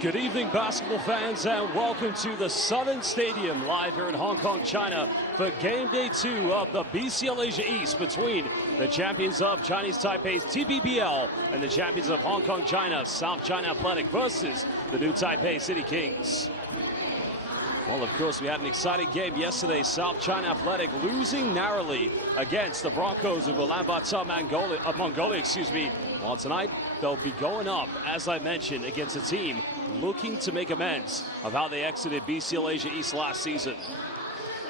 Good evening, basketball fans, and welcome to the Southern Stadium live here in Hong Kong, China for game day 2 of the BCL Asia East between the champions of Chinese Taipei's TPBL and the champions of Hong Kong, China, South China Athletic versus the new Taipei City Kings. Well, of course, we had an exciting game yesterday. South China Athletic losing narrowly against the Broncos of Ulaanbaatar, Mongolia. Well, tonight they'll be going up, as I mentioned, against a team looking to make amends of how they exited BCL Asia East last season.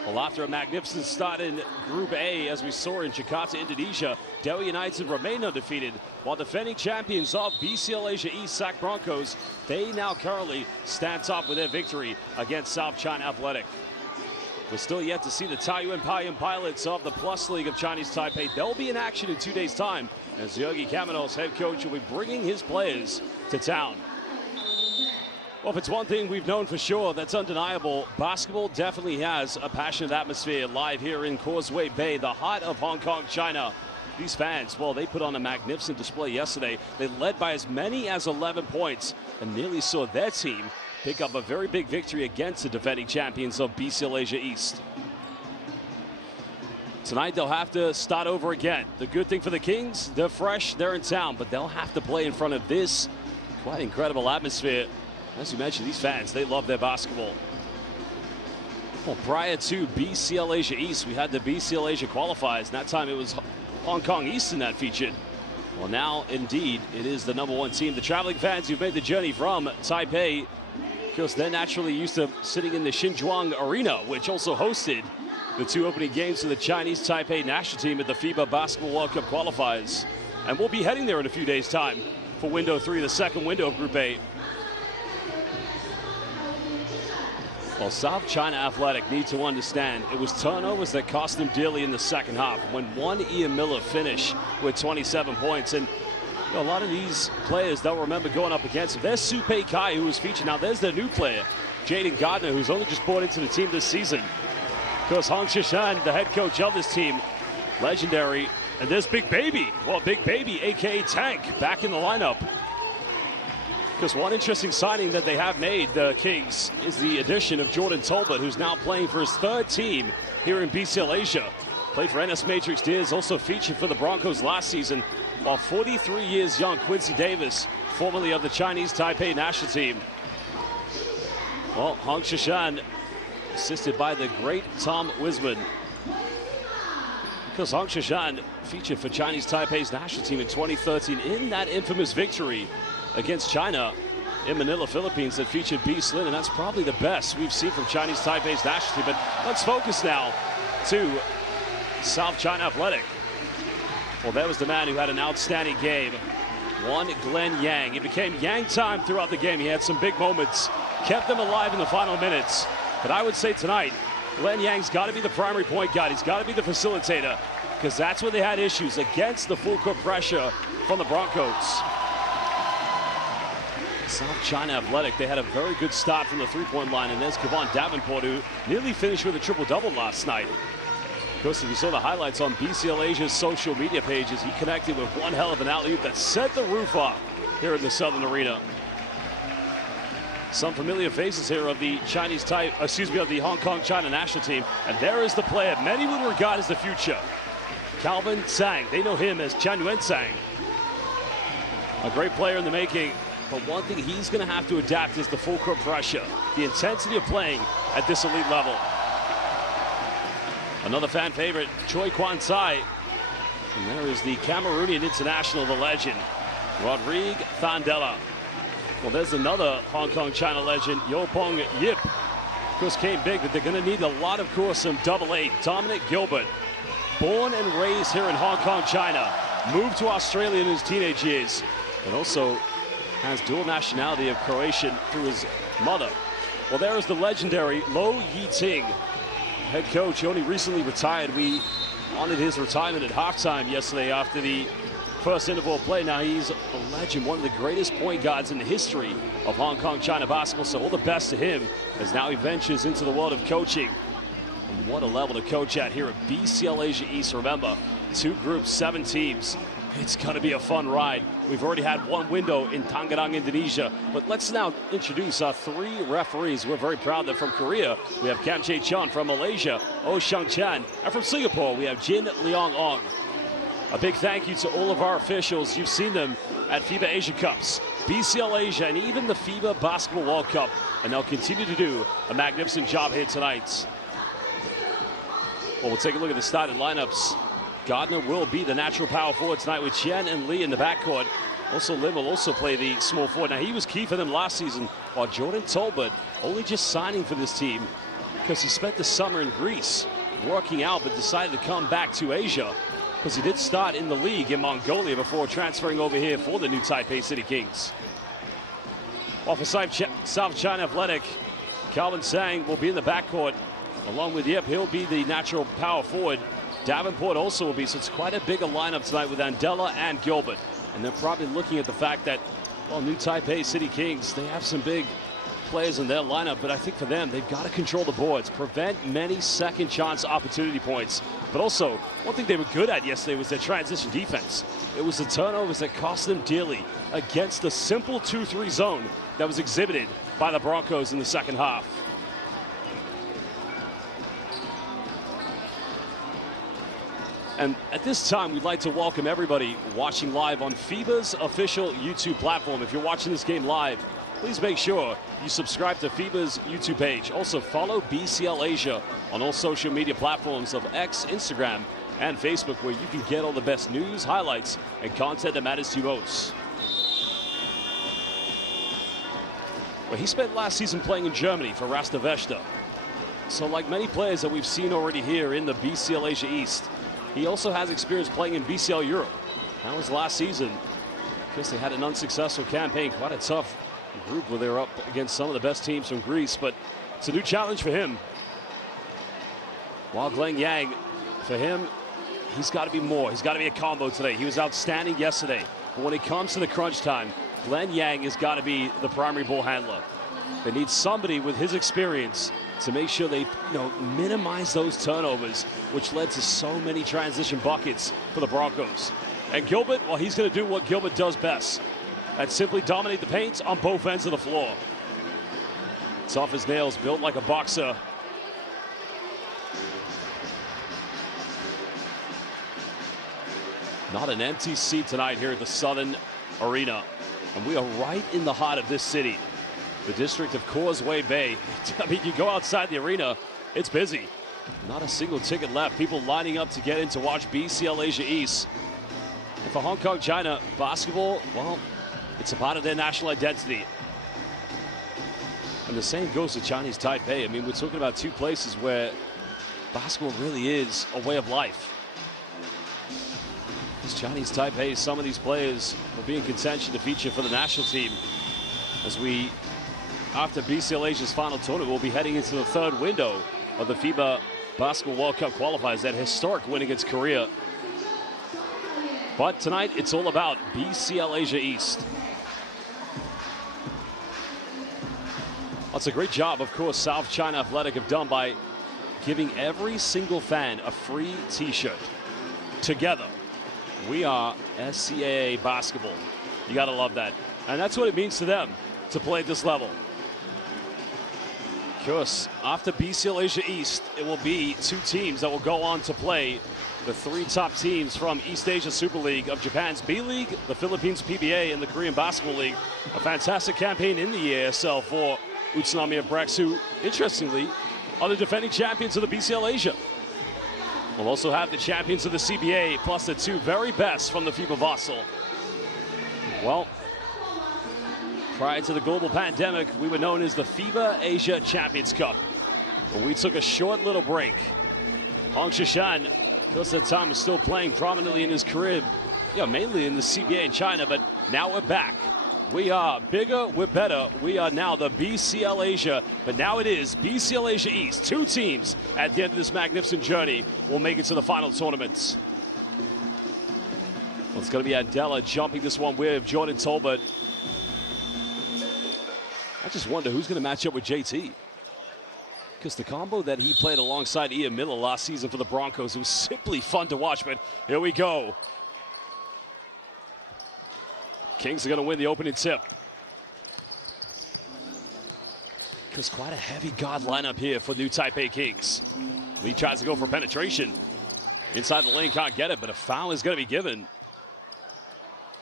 Well, after a magnificent start in Group A, as we saw in Jakarta, Indonesia, Delhi United remain undefeated, while defending champions of BCL Asia East, SAC Broncos, they now currently stand top with their victory against South China Athletic. We're still yet to see the Taiyuan Pilots of the Plus League of Chinese Taipei. They'll be in action in 2 days' time, as Yogi Kamino's head coach will be bringing his players to town. Well, if it's one thing we've known for sure that's undeniable, basketball definitely has a passionate atmosphere live here in Causeway Bay, the heart of Hong Kong, China. These fans, well, they put on a magnificent display yesterday. They led by as many as 11 points and nearly saw their team pick up a very big victory against the defending champions of BCL Asia East. Tonight they'll have to start over again. The good thing for the Kings, they're fresh, they're in town, but they'll have to play in front of this quite incredible atmosphere. As you mentioned, these fans, they love their basketball. Well, prior to BCL Asia East, we had the BCL Asia qualifiers, and that time it was Hong Kong Eastern that featured. Well, now, indeed, it is the #1 team. The traveling fans who've made the journey from Taipei, because they're naturally used to sitting in the Xinzhuang Arena, which also hosted the 2 opening games of the Chinese Taipei national team at the FIBA Basketball World Cup qualifiers. And we'll be heading there in a few days' time for window 3, the second window of Group A. Well, South China Athletic need to understand it was turnovers that cost them dearly in the second half when one Ian Miller finished with 27 points. And you know, a lot of these players, they'll remember going up against him. There's Supei Kai, who was featured. Now there's their new player, Jaden Gardner, who's only just brought into the team this season. Of course, Hong Shishan, the head coach of this team, legendary. And there's Big Baby. Well, Big Baby, a.k.a. Tank, back in the lineup. Because one interesting signing that they have made, the Kings, is the addition of Jordan Tolbert, who's now playing for his 3rd team here in BCL Asia. Played for NS Matrix Deers, also featured for the Broncos last season, while 43 years young Quincy Davis, formerly of the Chinese Taipei national team. Well, Hong Shishan, assisted by the great Tom Wisman. Because Hong Shishan featured for Chinese Taipei's national team in 2013 in that infamous victory against China in Manila, Philippines, that featured B. Slin, and that's probably the best we've seen from Chinese Taipei's national team. But let's focus now to South China Athletic. Well, that was the man who had an outstanding game. One Glenn Yang. It became Yang time throughout the game. He had some big moments, kept them alive in the final minutes. But I would say tonight, Glenn Yang's got to be the primary point guard. He's got to be the facilitator, because that's where they had issues against the full court pressure from the Broncos. South China Athletic, they had a very good start from the three-point line, and there's Kevon Davenport, who nearly finished with a triple-double last night. Of course, if you saw the highlights on BCL Asia's social media pages, he connected with one hell of an alley-oop that set the roof off here in the Southern Arena. Some familiar faces here of the of the Hong Kong China national team, and there is the player many would regard as the future, Calvin Tsang. They know him as Chan Yuen Tsang. A great player in the making. But one thing he's going to have to adapt is the full court pressure, the intensity of playing at this elite level. Another fan favorite, Choi Kwan Sai. And there is the Cameroonian international, the legend, Rodrigue Thandela. Well, there's another Hong Kong China legend, Yopong Yip. Of course, came big, but they're going to need a lot, of course, some double-A. Dominic Gilbert, born and raised here in Hong Kong, China, moved to Australia in his teenage years, and also has dual nationality of Croatian through his mother. Well, there is the legendary Lo Yi-ting, head coach. He only recently retired. We honored his retirement at halftime yesterday after the first interval play. Now he's a legend, one of the greatest point guards in the history of Hong Kong China basketball. So all the best to him as now he ventures into the world of coaching. And what a level to coach at here at BCL Asia East. Remember, 2 groups, 7 teams. It's going to be a fun ride. We've already had one window in Tangerang, Indonesia. But let's now introduce our 3 referees. We're very proud that from Korea, we have Kam Jae-chun. From Malaysia, Oh Shang-chan. And from Singapore, we have Jin Leong Ong. A big thank you to all of our officials. You've seen them at FIBA Asia Cups, BCL Asia, and even the FIBA Basketball World Cup. And they'll continue to do a magnificent job here tonight. Well, we'll take a look at the starting lineups. Gardner will be the natural power forward tonight with Chen and Lee in the backcourt. Also, Lim will also play the small forward. Now, he was key for them last season, while Jordan Tolbert only just signing for this team because he spent the summer in Greece working out, but decided to come back to Asia because he did start in the league in Mongolia before transferring over here for the new Taipei City Kings. While for South China Athletic, Calvin Sang will be in the backcourt, along with Yip. He'll be the natural power forward. Davenport also will be, so it's quite a bigger lineup tonight with Andela and Gilbert. And they're probably looking at the fact that, well, new Taipei City Kings, they have some big players in their lineup, but I think for them, they've got to control the boards, prevent many second chance opportunity points. But also, one thing they were good at yesterday was their transition defense. It was the turnovers that cost them dearly against the simple 2-3 zone that was exhibited by the Broncos in the second half. And at this time, we'd like to welcome everybody watching live on FIBA's official YouTube platform. If you're watching this game live, please make sure you subscribe to FIBA's YouTube page. Also, follow BCL Asia on all social media platforms of X, Instagram, and Facebook, where you can get all the best news, highlights, and content that matters to you most. Well, he spent last season playing in Germany for Rasta Vechta. So like many players that we've seen already here in the BCL Asia East, he also has experience playing in BCL Europe. That was last season because they had an unsuccessful campaign, quite a tough group where they were up against some of the best teams from Greece, but it's a new challenge for him. While Glenn Yang, for him, he's got to be more. He's got to be a combo today. He was outstanding yesterday, but when it comes to the crunch time, Glenn Yang has got to be the primary ball handler. They need somebody with his experience to make sure they, minimize those turnovers, which led to so many transition buckets for the Broncos. And Gilbert, well, he's going to do what Gilbert does best. That's simply dominate the paint on both ends of the floor. Tough as nails, built like a boxer. Not an empty seat tonight here at the Southern Arena. And we are right in the heart of this city, the district of Causeway Bay. I mean, you go outside the arena, it's busy. Not a single ticket left. People lining up to get in to watch BCL Asia East. And for Hong Kong, China, basketball, well, it's a part of their national identity. And the same goes to Chinese Taipei. I mean, we're talking about two places where basketball really is a way of life. This Chinese Taipei, some of these players will be in contention to feature for the national team as we, after BCL Asia's final tournament, we'll be heading into the third window of the FIBA Basketball World Cup qualifiers, that historic win against Korea. But tonight, it's all about BCL Asia East. That's a great job, of course, South China Athletic have done by giving every single fan a free t-shirt. Together, we are SCAA basketball. You gotta love that. And that's what it means to them to play at this level. Of course, after BCL Asia East, it will be two teams that will go on to play the three top teams from East Asia Super League of Japan's B League, the Philippines PBA, and the Korean Basketball League. A fantastic campaign in the ASL for Utsunomiya Brex, who, interestingly, are the defending champions of the BCL Asia. We'll also have the champions of the CBA, plus the two very best from the FIBA Vassal. Well, prior to the global pandemic, we were known as the FIBA Asia Champions Cup, but we took a short little break. Hong Shishan, because at that time, was still playing prominently in his career, mainly in the CBA in China, but now we're back. We are bigger, we're better. We are now the BCL Asia, but now it is BCL Asia East. Two teams at the end of this magnificent journey will make it to the final tournaments. Well, it's going to be Andela jumping this one with Jordan Tolbert. I just wonder who's going to match up with JT. Because the combo that he played alongside Ian Miller last season for the Broncos, it was simply fun to watch. But here we go. Kings are going to win the opening tip. Because quite a heavy guard lineup here for new Taipei Kings. Lee tries to go for penetration. Inside the lane, can't get it, but a foul is going to be given.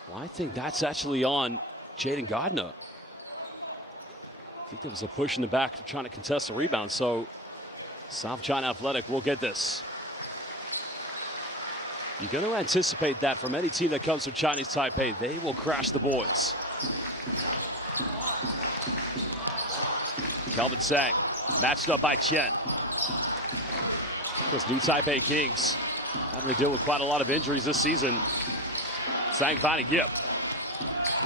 Well, I think that's actually on Jaden Gardner. I think there was a push in the back trying to contest the rebound, so South China Athletic will get this. You're going to anticipate that from any team that comes from Chinese Taipei. They will crash the boards. Kelvin Sang, matched up by Chen. Those new Taipei Kings having to deal with quite a lot of injuries this season. Sang finding Yip.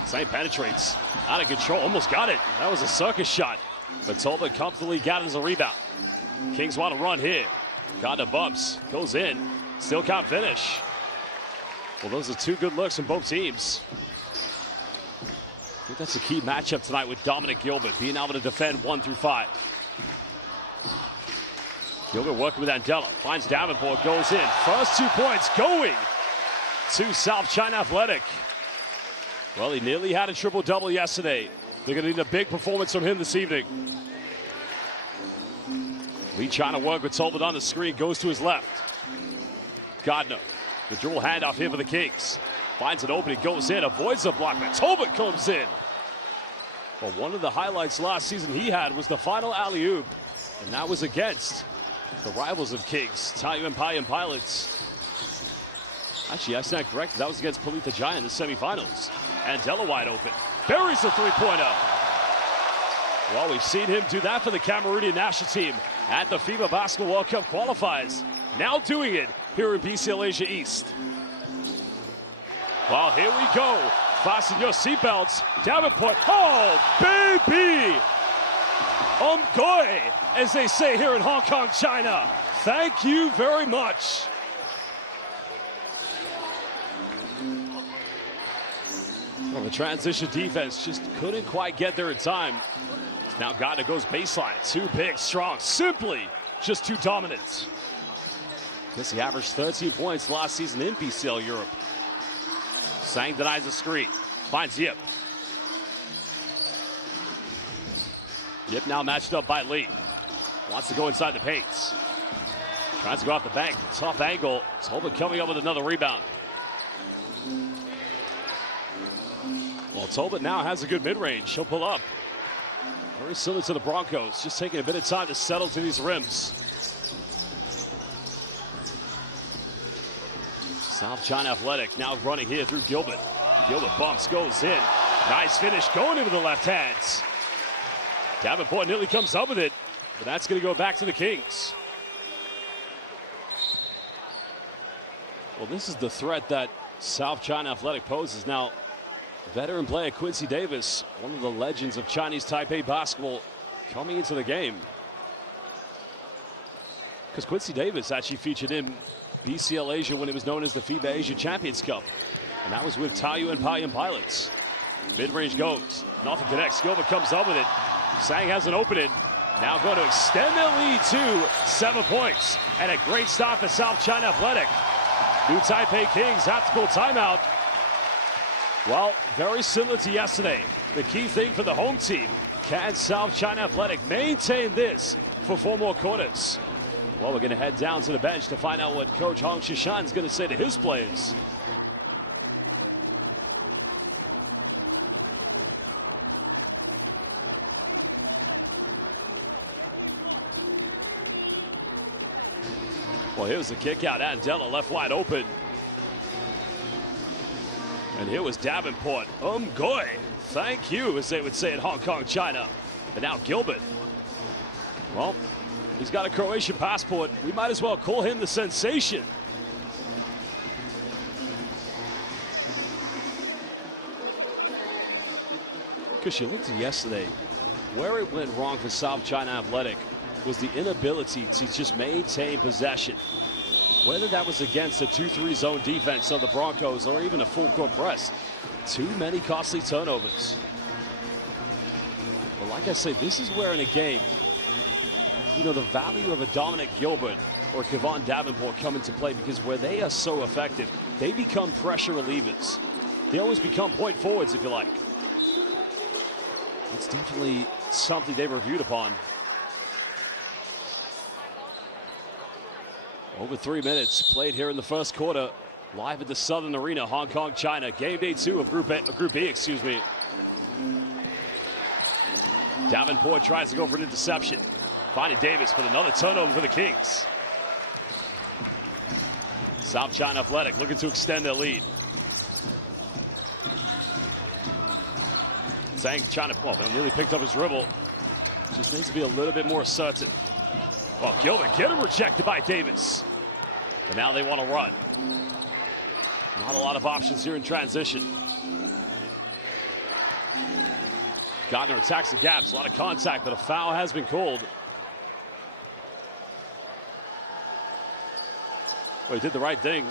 Sang penetrates. Out of control, almost got it. That was a circus shot. But Tolbert comfortably got it as a rebound. Kings want to run here. Gardner bumps, goes in. Still can't finish. Well, those are two good looks from both teams. I think that's a key matchup tonight with Dominic Gilbert being able to defend 1 through 5. Gilbert working with Andela, finds Davenport, goes in. First 2 points going to South China Athletic. Well, he nearly had a triple-double yesterday. They're going to need a big performance from him this evening. Lee trying to work with Tolbert on the screen, goes to his left. Gardner, the dribble handoff here for the Kings. Finds an opening, goes in, avoids the block, but Tolbert comes in. Well, one of the highlights last season he had was the final alley-oop, and that was against the rivals of Kings, Taiyuan Pilots. Actually, I stand corrected. That was against Palitha Jaya in the semifinals. Andela wide open. Buries the three-pointer. Well, we've seen him do that for the Cameroonian national team at the FIBA Basketball World Cup qualifiers. Now doing it here in BCL Asia East. Well, here we go. Fasten your seatbelts. Davenport. Oh, baby! Omgoy, as they say here in Hong Kong, China. Thank you very much. Well, the transition defense just couldn't quite get there in time. Now Gardner goes baseline. Too big, strong, simply just too dominant. Guess he averaged 13 points last season in BCL Europe. Sang denies the screen. Finds Yip. Yip now matched up by Lee. Wants to go inside the paint. Tries to go off the bank. Tough angle. Tolbert coming up with another rebound. Well, Tolbert now has a good mid-range. He'll pull up. Very similar to the Broncos. Just taking a bit of time to settle to these rims. South China Athletic now running here through Gilbert. Gilbert bumps, goes in. Nice finish going into the left hands. Davenport nearly comes up with it, but that's going to go back to the Kings. Well, this is the threat that South China Athletic poses. Now, veteran player Quincy Davis, one of the legends of Chinese Taipei basketball, coming into the game. Because Quincy Davis actually featured in BCL Asia when it was known as the FIBA Asia Champions Cup. And that was with Taiyuan Pilots. Mid-range goes. Nothing connects. Gilbert comes up with it. Sang has an opening. Now going to extend their lead to 7 points. And a great stop for South China Athletic. New Taipei Kings have to call timeout. Well, very similar to yesterday. The key thing for the home team, can South China Athletic maintain this for 4 more quarters? Well, we're going to head down to the bench to find out what Coach Hong Shishan is going to say to his players. Well, here's the kick out. Andela left wide open. And here was Davenport. Umgoy, thank you, as they would say in Hong Kong, China. And now Gilbert. Well, he's got a Croatian passport. We might as well call him the sensation. Because you looked at yesterday, where it went wrong for South China Athletic was the inability to just maintain possession. Whether that was against a 2-3 zone defense of the Broncos or even a full court press. Too many costly turnovers. But like I say, this is where in a game, you know, the value of a Dominic Gilbert or Kevon Davenport come into play, because where they are so effective, they become pressure relievers. they always become point forwards, if you like. It's definitely something they've reviewed upon. Over 3 minutes played here in the first quarter. Live at the Southern Arena, Hong Kong, China. Game day 2 of Group B, excuse me. Davenport tries to go for an interception. Finding Davis, but another turnover for the Kings. South China Athletic looking to extend their lead. Zhang China, well, they nearly picked up his dribble. Just needs to be a little bit more certain. Well, Gilbert getting rejected by Davis. But now they want to run. Not a lot of options here in transition. Gardner attacks the gaps, a lot of contact, but a foul has been called. Well, he did the right thing.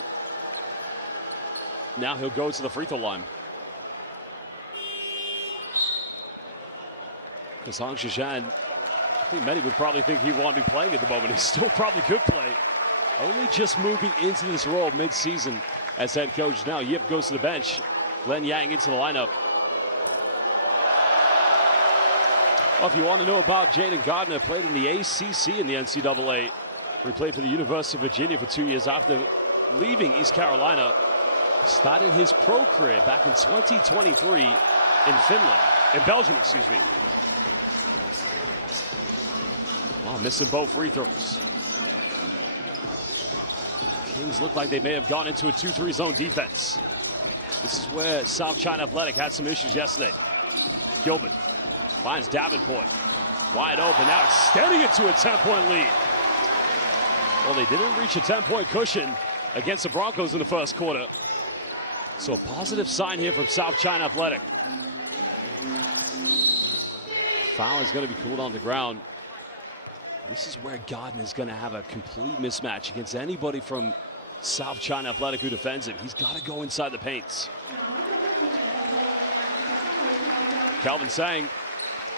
Now he'll go to the free throw line. Because Hong Shishan, I think many would probably think he won't be playing at the moment. He still probably could play. Only just moving into this role mid-season as head coach. Now Yip goes to the bench. Glenn Yang into the lineup. Well, if you want to know about Jaden Gardner, played in the ACC in the NCAA. He played for the University of Virginia for 2 years after leaving East Carolina. Started his pro career back in 2023 in Belgium, excuse me. Wow, missing both free throws. Kings look like they may have gone into a 2-3 zone defense. This is where South China Athletic had some issues yesterday. Gilbert finds Davenport. Wide open, now extending it to a 10-point lead. Well, they didn't reach a 10-point cushion against the Broncos in the first quarter. So a positive sign here from South China Athletic. Foul is going to be called on the ground. This is where Gardner is going to have a complete mismatch against anybody from South China Athletic who defends him. He's got to go inside the paints. Calvin Sang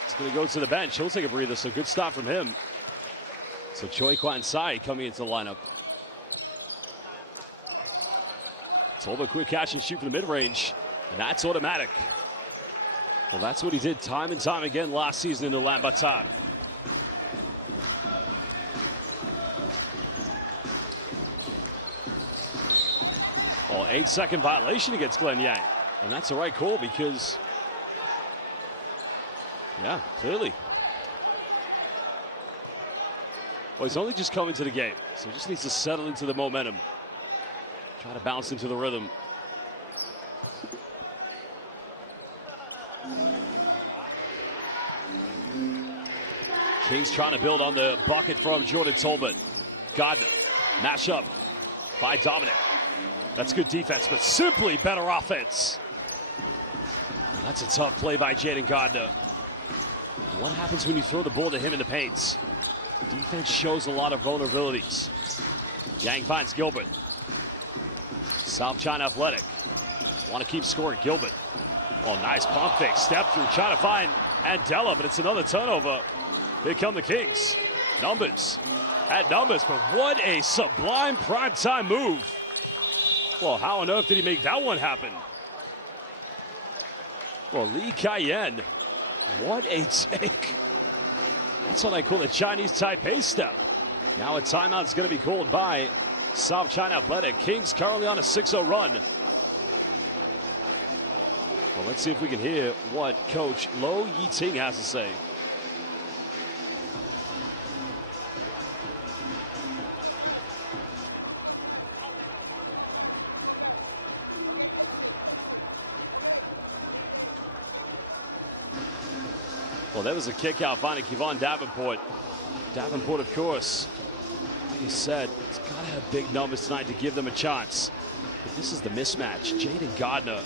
is going to go to the bench. He'll take a breather, so good start from him. So Choi Kwan Sai coming into the lineup. Tolbert quick catch and shoot from the mid-range, and that's automatic. Well, that's what he did time and time again last season in Ulaanbaatar. Well, 8-second violation against Glenn Yang. And that's the right call because, yeah, clearly. Well, he's only just coming to the game, so he just needs to settle into the momentum. Try to bounce into the rhythm. Kings trying to build on the bucket from Jordan Tolbert. Gardner, match up by Dominic. That's good defense, but simply better offense. That's a tough play by Jaden Gardner. What happens when you throw the ball to him in the paints? Defense shows a lot of vulnerabilities. Yang finds Gilbert. South China Athletic want to keep scoring. Gilbert. Oh, nice pump fake. Step through, trying to find Andela, but it's another turnover. Here come the Kings. Numbers. Had numbers, but what a sublime primetime move. Well, how on earth did he make that one happen? Well, Lee Kai-yen, what a take. That's what I call a Chinese Taipei step. Now a timeout is going to be called by South China Athletic. Kings currently on a 6-0 run. Well, let's see if we can hear what Coach Lo Yiting has to say. Well, there was a kick out finding Kevon Davenport. Davenport, of course, like he said, he's got to have big numbers tonight to give them a chance. But this is the mismatch. Jaden Gardner.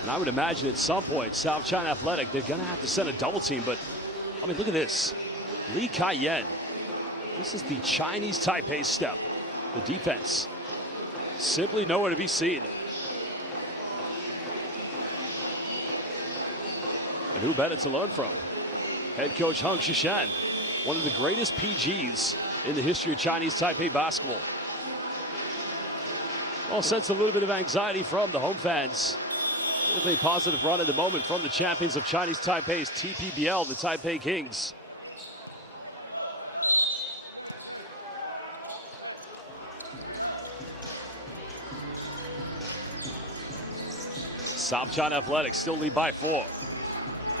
And I would imagine at some point, South China Athletic, they're going to have to send a double team. But, I mean, look at this. Lee Kai-yen. This is the Chinese Taipei step. The defense simply nowhere to be seen. And who better to learn from? Head coach Hong Shishan, one of the greatest PGs in the history of Chinese Taipei basketball. Well, sense a little bit of anxiety from the home fans With a positive run at the moment from the champions of Chinese Taipei's TPBL, the Taipei Kings. South China Athletics still lead by 4.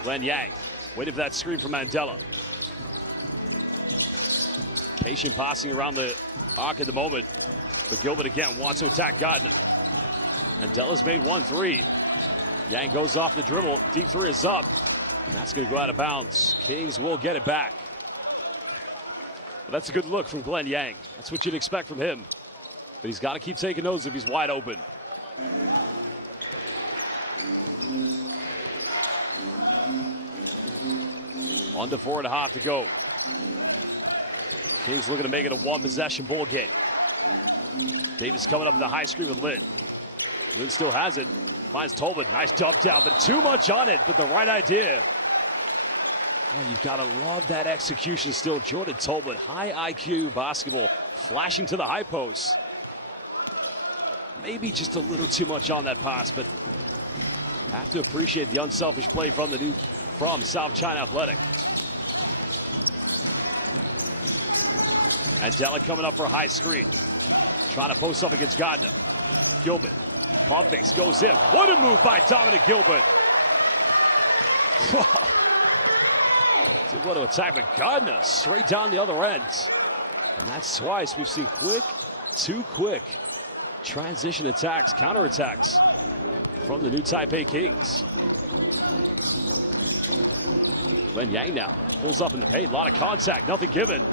Glenn Yang waiting for that screen from Mandela. Patient passing around the arc at the moment. But Gilbert again wants to attack Gardner. Mandela's made 1-3. Yang goes off the dribble. Deep 3 is up. And that's going to go out of bounds. Kings will get it back. But that's a good look from Glenn Yang. That's what you'd expect from him. But he's got to keep taking those if he's wide open. Under 4.5 to go. Kings looking to make it a one-possession ball game. Davis coming up with the high screen with Lin. Lin still has it. Finds Tolbert. Nice dump down, but too much on it, but the right idea. Well, you've got to love that execution still. Jordan Tolbert, high IQ basketball, flashing to the high post. Maybe just a little too much on that pass, but have to appreciate the unselfish play from South China Athletic. And Della coming up for a high screen. Trying to post up against Gardner. Gilbert. Pump fakes, goes in. What a move by Dominic Gilbert. Did want to attack, but Gardner straight down the other end. And that's twice we've seen too quick transition attacks, counterattacks from the new Taipei Kings. Glenn Yang now pulls up in the paint. A lot of contact, nothing given.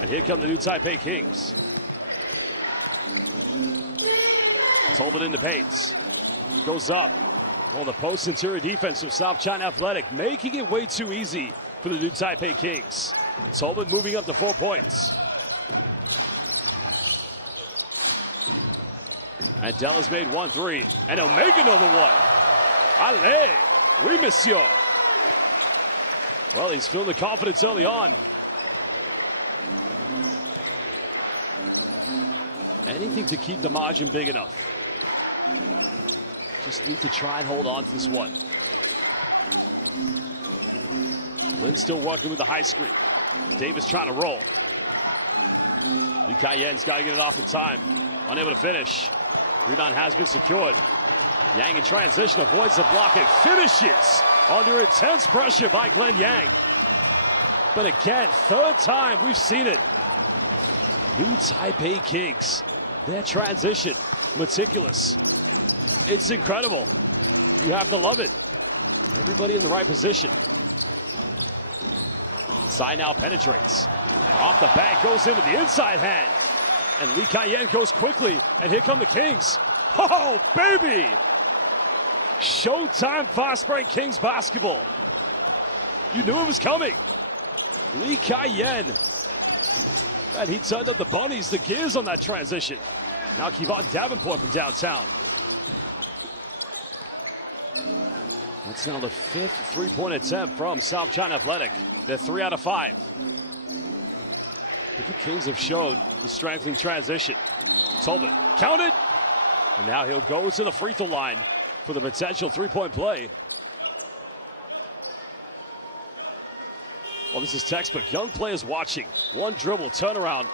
And here come the new Taipei Kings. Tolbert in the paint. Goes up. Well, the post interior defense of South China Athletic making it way too easy for the new Taipei Kings. Tolbert moving up to 4 points. And Della's made 1-3. And he'll make another one. Allez, oui, monsieur. Well, he's feeling the confidence early on. Anything to keep the margin big enough. Just need to try and hold on to this one. Lin still working with the high screen. Davis trying to roll. Lee Kai-yen's got to get it off in time. Unable to finish. Rebound has been secured. Yang in transition avoids the block and finishes under intense pressure by Glenn Yang. But again, third time we've seen it. New Taipei Kings. Their transition, meticulous. It's incredible. You have to love it. Everybody in the right position. Tsai now penetrates. Off the back, goes in with the inside hand. And Lee Kai-yen goes quickly, and here come the Kings. Oh, baby! Showtime fast break Kings basketball. You knew it was coming. Lee Kai-yen. And he turned up the bunnies, the gears on that transition. Now Kevon Davenport from downtown. That's now the 5th three-point attempt from South China Athletic. They're 3 out of 5. But the Kings have showed the strength in transition. Tolbert counted. And now he'll go to the free throw line for the potential three-point play. Well, this is textbook. Young players watching. One dribble, turnaround,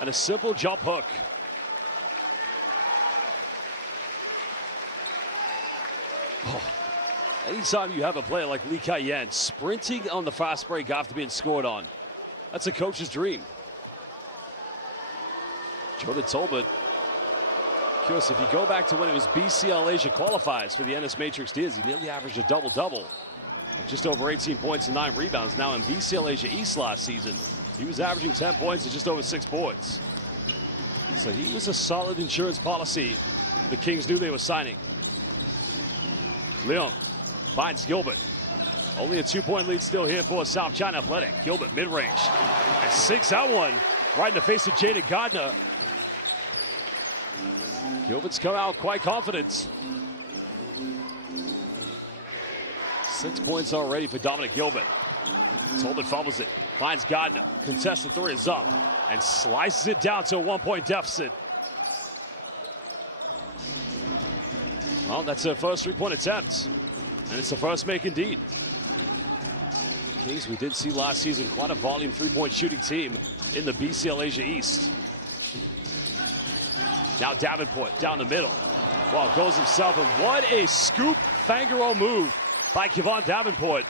and a simple jump hook. Oh. Anytime you have a player like Lee Kai-yen sprinting on the fast break after being scored on, that's a coach's dream. Jordan Tolbert. Curious, if you go back to when it was BCL Asia qualifiers for the NS Matrix Diaz, he nearly averaged a double-double. Just over 18 points and 9 rebounds. Now in BCL Asia East last season, he was averaging 10 points and just over 6 boards. So he was a solid insurance policy the Kings knew they were signing. Leon finds Gilbert. Only a 2-point lead still here for South China Athletic. Gilbert mid-range and sinks that one right in the face of Jaden Gardner. Gilbert's come out quite confident. 6 points already for Dominic Gilbert. Tolbert fumbles it, finds Gardner. Contested 3 is up and slices it down to a 1-point deficit. Well, that's their first three-point attempt, and it's the first make indeed. Kings, we did see last season quite a volume three-point shooting team in the BCL Asia East. Now Davenport down the middle. Well, goes himself, and what a scoop Fangirl move by Kevon Davenport.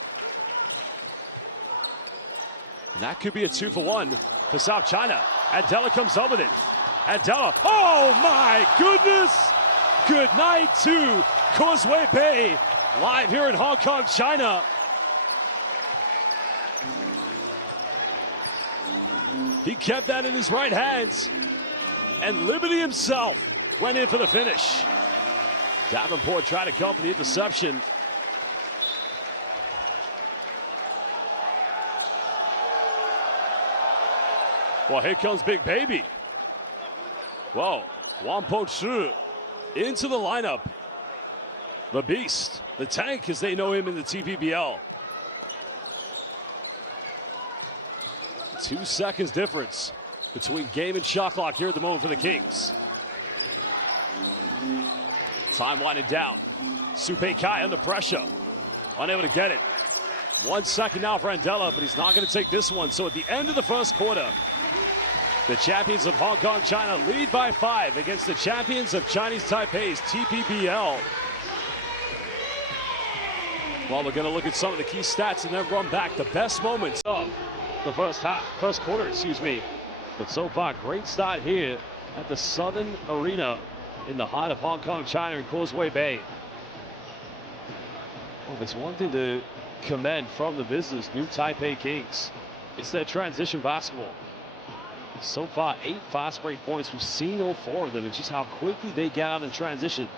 And that could be a 2-for-1 for South China. Andela comes up with it. Andela, oh my goodness! Good night to Causeway Bay, live here in Hong Kong, China. He kept that in his right hand, and Liberty himself went in for the finish. Davenport tried to come for the interception. Well, here comes Big Baby. Whoa, Wang Po-Chu into the lineup. The Beast, the Tank as they know him in the TPBL. 2 seconds difference between game and shot clock here at the moment for the Kings. Time winding down. Supei Kai under pressure. Unable to get it. 1 second now for Andela, but he's not going to take this one. So at the end of the first quarter, the champions of Hong Kong, China lead by 5 against the champions of Chinese Taipei's TPBL. Well, we're going to look at some of the key stats and then run back the best moments of the first quarter, excuse me. But so far, great start here at the Southern Arena in the heart of Hong Kong, China, in Causeway Bay. Well, there's one thing to commend from the visitors, New Taipei Kings. It's their transition basketball. So far, 8 fast break points. We've seen all 4 of them. It's just how quickly they get out in transition.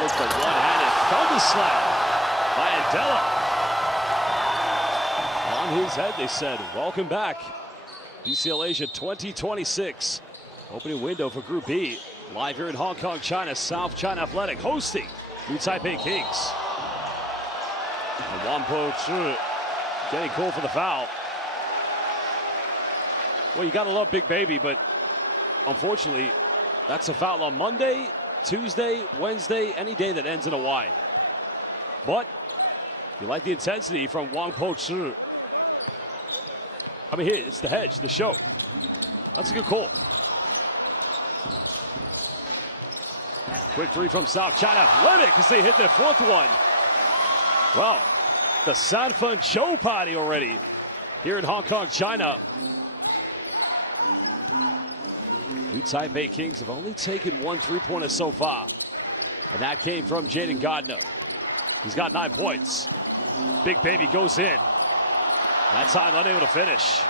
Looks like one-handed thunder slap by Andela. On his head, they said, welcome back. BCL Asia 2026. Opening window for Group B. Live here in Hong Kong, China. South China Athletic hosting New Taipei Kings. And Wang Po-Chu getting called for the foul. Well, you got to love Big Baby, but unfortunately, that's a foul on Monday, Tuesday, Wednesday, any day that ends in a Y. But you like the intensity from Wang Po-Chu. I mean, here, it's the hedge, the show. That's a good call. Quick three from South China Athletic as they hit their 4th one. Well, the Sanfeng Show party already here in Hong Kong, China. New Taipei Kings have only taken 1 3-pointer so far, and that came from Jaden Gardner. He's got 9 points. Big Baby goes in. That time unable to finish.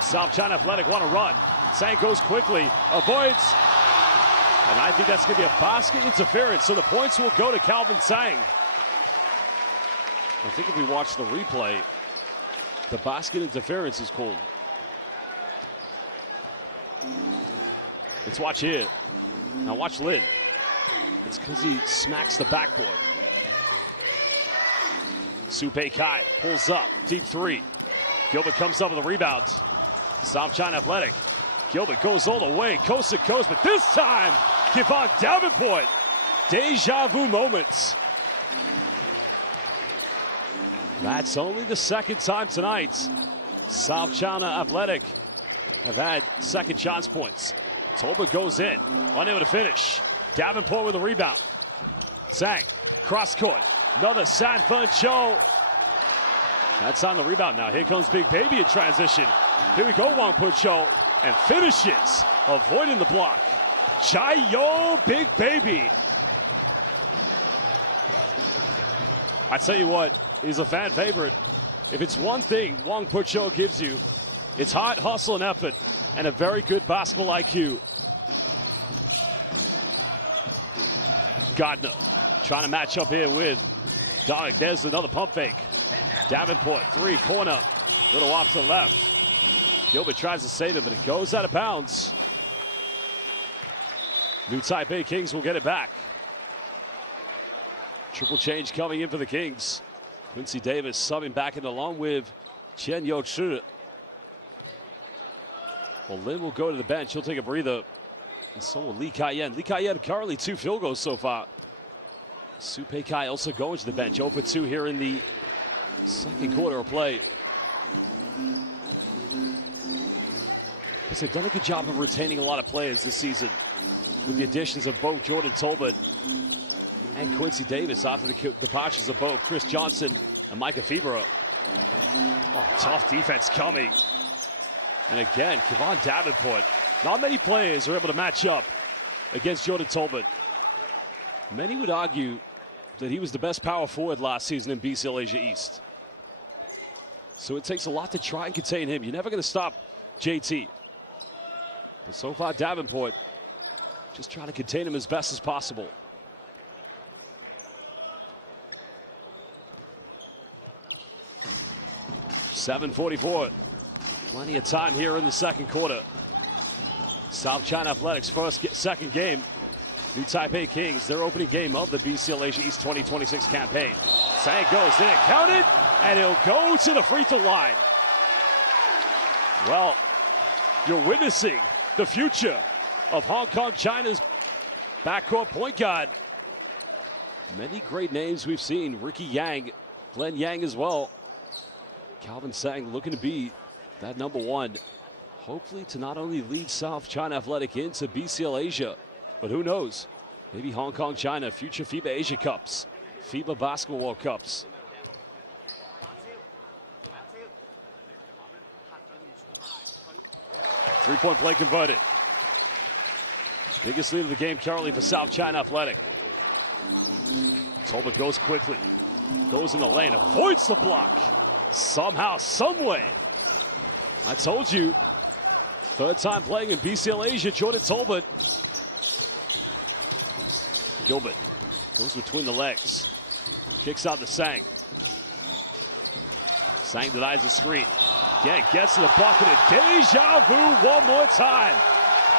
South China Athletic want to run. Sang goes quickly, avoids, and I think that's going to be a basket interference, so the points will go to Calvin Sang. I think if we watch the replay, the basket interference is called. Let's watch here. Now watch Lin. It's because he smacks the backboard. Supei Kai pulls up, deep 3. Gilbert comes up with a rebound. South China Athletic. Gilbert goes all the way, coast to coast, but this time, Kevon Davenport deja vu moments. That's only the second time tonight South China Athletic have had second chance points. Tolbert goes in, unable to finish. Davenport with a rebound. Zhang, cross court, another Sanford Cho. That's on the rebound now. Here comes Big Baby in transition. Here we go, Wang Put Cho, and finishes, avoiding the block. Chai Yo, Big Baby. I tell you what, he's a fan favorite. If it's one thing Wang Put Cho gives you, it's heart, hustle, and effort, and a very good basketball IQ. Gardner trying to match up here with Dominic. There's another pump fake. Davenport, three, corner. Little off to the left. Gilbert tries to save it, but it goes out of bounds. New Taipei Kings will get it back. Triple change coming in for the Kings. Quincy Davis subbing back in along with Chen Yo-Chu. Well, Lin will go to the bench. He'll take a breather. And so will Lee Kai-yen. Lee Kai-yen currently 2 field goals so far. Su Pei-kai also going to the bench. 0 for 2 here in the second quarter of play. Because they've done a good job of retaining a lot of players this season with the additions of both Jordan Tolbert and Quincy Davis after the departures of both Chris Johnson and Micah FIBA. Oh, tough defense coming. And again, Kevon Davenport. Not many players are able to match up against Jordan Tolbert. Many would argue that he was the best power forward last season in BCL Asia East. So it takes a lot to try and contain him. You're never going to stop JT. But so far, Davenport just trying to contain him as best as possible. .744. Plenty of time here in the second quarter. South China Athletics second game. New Taipei Kings, their opening game of the BCL Asia East 2026 campaign. Sang goes in, counted, and he'll go to the free throw line. Well, you're witnessing the future of Hong Kong China's backcourt point guard. Many great names we've seen. Ricky Yang, Glenn Yang as well. Calvin Sang looking to be that number one. Hopefully to not only lead South China Athletic into BCL Asia, but who knows? Maybe Hong Kong China, future FIBA Asia Cups, FIBA Basketball World Cups. Three-point play converted. Biggest lead of the game currently for South China Athletic. Tolbert goes quickly. Goes in the lane, avoids the block. Somehow, someway. I told you. Third time playing in BCL Asia, Jordan Tolbert. Gilbert goes between the legs. Kicks out to Sang. Sang denies the screen. Again, gets to the bucket and deja vu one more time.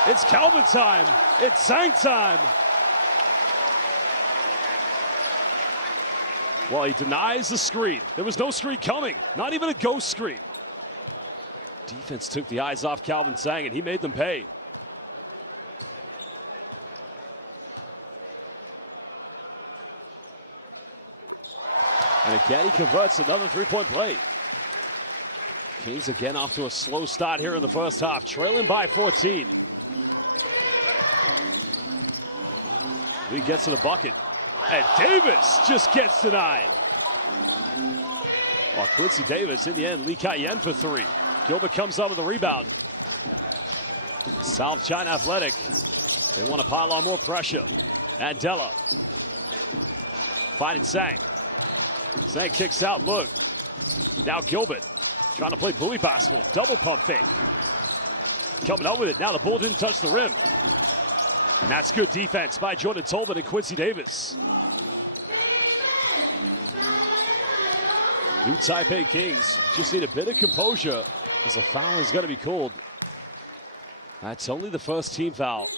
It's Calvin time. It's Sang time. Well, he denies the screen. There was no screen coming. Not even a ghost screen. Defense took the eyes off Calvin Sang, and he made them pay. And again, he converts another three-point play. Kings again off to a slow start here in the first half, trailing by 14. Lee gets to the bucket, and Davis just gets denied. Well, Quincy Davis in the end, Lee Kai-yen for three. Gilbert comes up with a rebound. South China Athletic, they want to pile on more pressure. Andela finding Sang. Sang kicks out, look. Now Gilbert trying to play bully basketball. Double pump fake. Coming up with it. Now the ball didn't touch the rim. And that's good defense by Jordan Tolbert and Quincy Davis. New Taipei Kings just need a bit of composure as a foul is going to be called. That's only the first team foul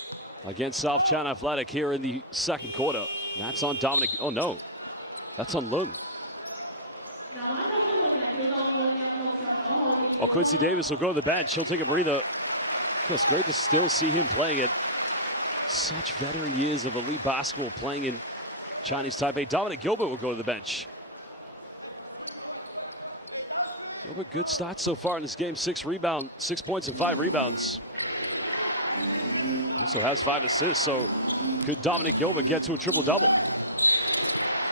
against South China Athletic here in the second quarter. That's on Dominic. Oh no, that's on Lung. Well, Quincy Davis will go to the bench. He'll take a breather. It's great to still see him playing at Such veteran years of elite basketball playing in Chinese Taipei. Dominic Gilbert will go to the bench. Gilbert, good start so far in this game. 6 points and 5 rebounds. Also has 5 assists, so could Dominic Gilbert get to a triple-double?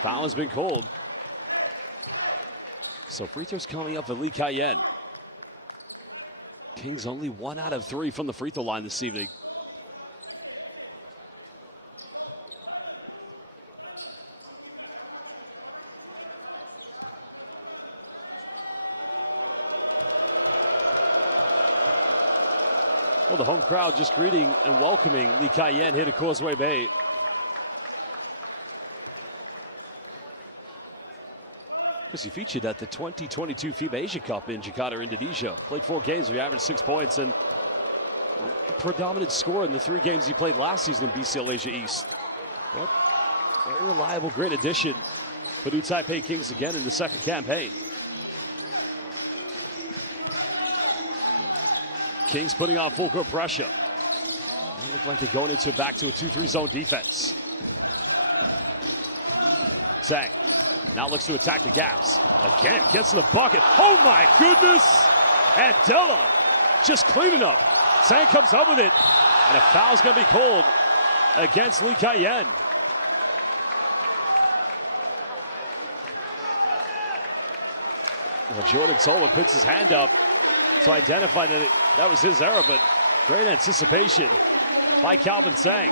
Foul has been called. So free throws coming up for Lee Kai-yen. Kings only 1 out of 3 from the free throw line this evening. Well, the home crowd just greeting and welcoming Lee Kai-yen here to Causeway Bay. Because he featured at the 2022 FIBA Asia Cup in Jakarta, Indonesia. Played 4 games where he averaged 6 points and a predominant scorer in the 3 games he played last season in BCL Asia East. But very reliable, great addition for new Taipei Kings again in the second campaign. Kings putting on full court pressure. They look like they're going back to a 2-3 zone defense. Tsang now looks to attack the gaps. Again, gets to the bucket. Oh my goodness! And Della just cleaning up. Tsang comes up with it. And a foul's going to be called against Lee Kai-yen. Well, Jordan Tolman puts his hand up to identify that that was his error, but great anticipation by Calvin Tsang.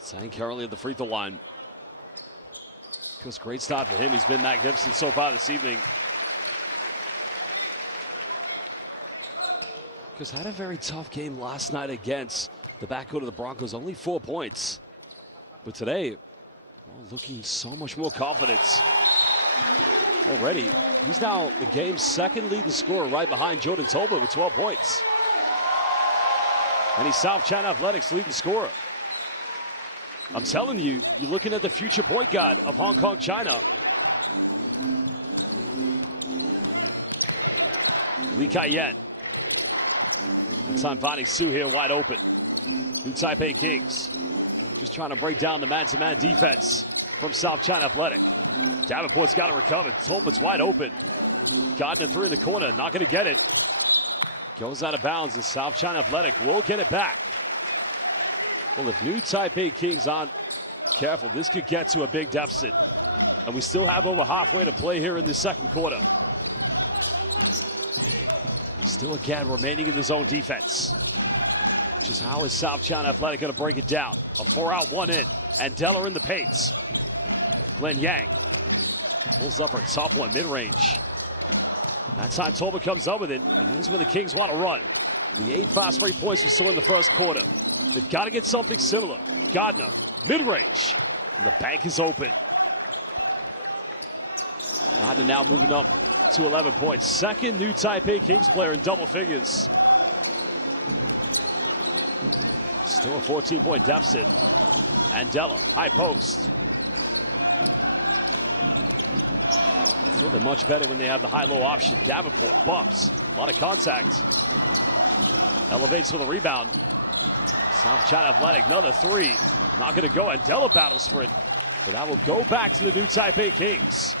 Tsang currently at the free throw line. Great start for him. He's been magnificent so far this evening. Because had a very tough game last night against the backcourt of the Broncos. Only 4 points. But today, well, looking so much more confidence. Already, he's now the game's second leading scorer right behind Jordan Tolbert with 12 points. And he's South China Athletics leading scorer. I'm telling you, you're looking at the future point guard of Hong Kong, China. Lee Kai-yen. That time Vani Su here wide open. New Taipei Kings just trying to break down the man-to-man defense from South China Athletic. Davenport's got to recover. Tolbert's wide open. Gardner 3 in the corner, not going to get it. Goes out of bounds, and South China Athletic will get it back. Well, if new Taipei Kings aren't careful, this could get to a big deficit. And we still have over halfway to play here in the second quarter. Still again remaining in the zone defense. Which is how is South China Athletic going to break it down? A 4-out, 1 in. And Della in the paints. Glenn Yang pulls up for a tough one, mid-range. That time Tolbert comes up with it, and here's where the Kings want to run. The 8 fast break points we saw in the first quarter. They've got to get something similar. Gardner, mid-range. And the bank is open. Gardner now moving up to 11 points. Second new Taipei Kings player in double figures. Still a 14-point deficit. And Della, high post. I feel they're much better when they have the high-low option. Davenport bumps. A lot of contact. Elevates for the rebound. South China Athletic, another 3. Not going to go, and Della battles for it. But that will go back to the new Taipei Kings.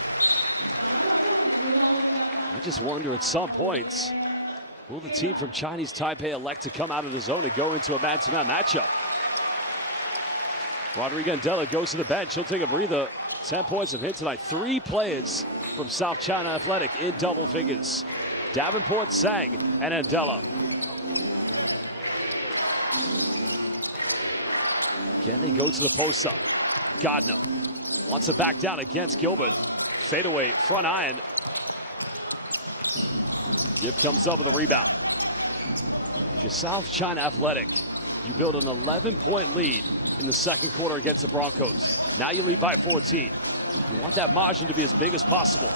I just wonder at some points, will the team from Chinese Taipei elect to come out of the zone and go into a man-to-man matchup? Rodrigo Della goes to the bench. He'll take a breather. 10 points of hit tonight. 3 players from South China Athletic in double figures. Davenport, Tsang, and Andela. Again, they go to the post up. Gardner wants to back down against Gilbert. Fadeaway, front iron. Gibb comes up with a rebound. If you're South China Athletic, you build an 11-point lead in the second quarter against the Broncos. Now you lead by 14. You want that margin to be as big as possible.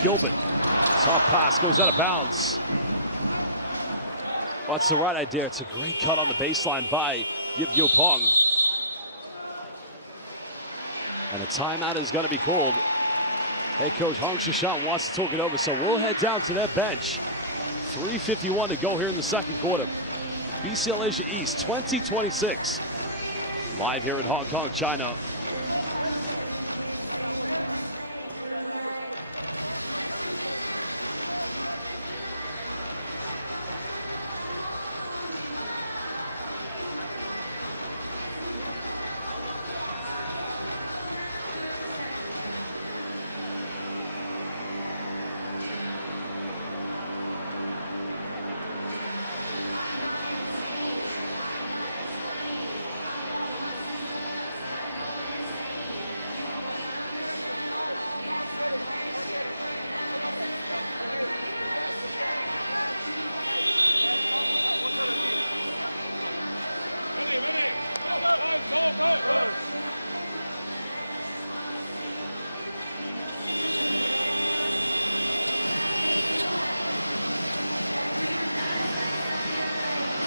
Gilbert, top pass goes out of bounds. Well, that's the right idea. It's a great cut on the baseline by Yip Yo Pong. And a timeout is going to be called. Head coach Hong Shishan wants to talk it over, so we'll head down to their bench. 3:51 to go here in the second quarter. BCL Asia East 20-26. Live here in Hong Kong, China.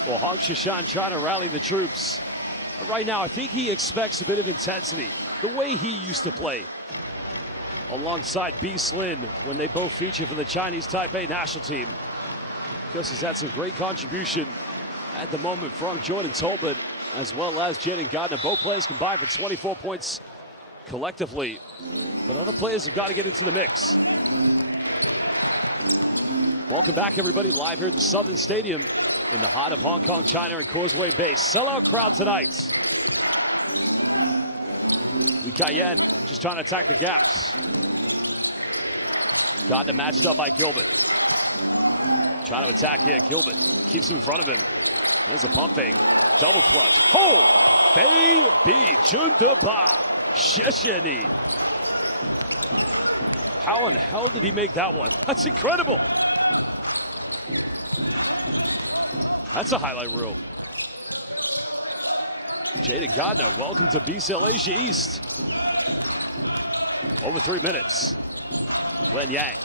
Well, Hong Shishan trying to rally the troops. Right now, I think he expects a bit of intensity, the way he used to play alongside B. Slin when they both feature for the Chinese Taipei national team. Because he's had some great contribution at the moment from Jordan Tolbert as well as Jaden Gardner. Both players combined for 24 points collectively. But other players have got to get into the mix. Welcome back, everybody, live here at the Southern Stadium in the heart of Hong Kong, China, and Causeway Bay. Sellout crowd tonight. Li Kai-yen just trying to attack the gaps. Gardner matched up by Gilbert. Trying to attack here. Gilbert keeps him in front of him. There's a pump fake. Double clutch. Oh! Baby Jundaba Shesheni. How in hell did he make that one? That's incredible. That's a highlight reel. Jaden Gardner, welcome to BCL Asia East. Over 3 minutes. Glenn Yang.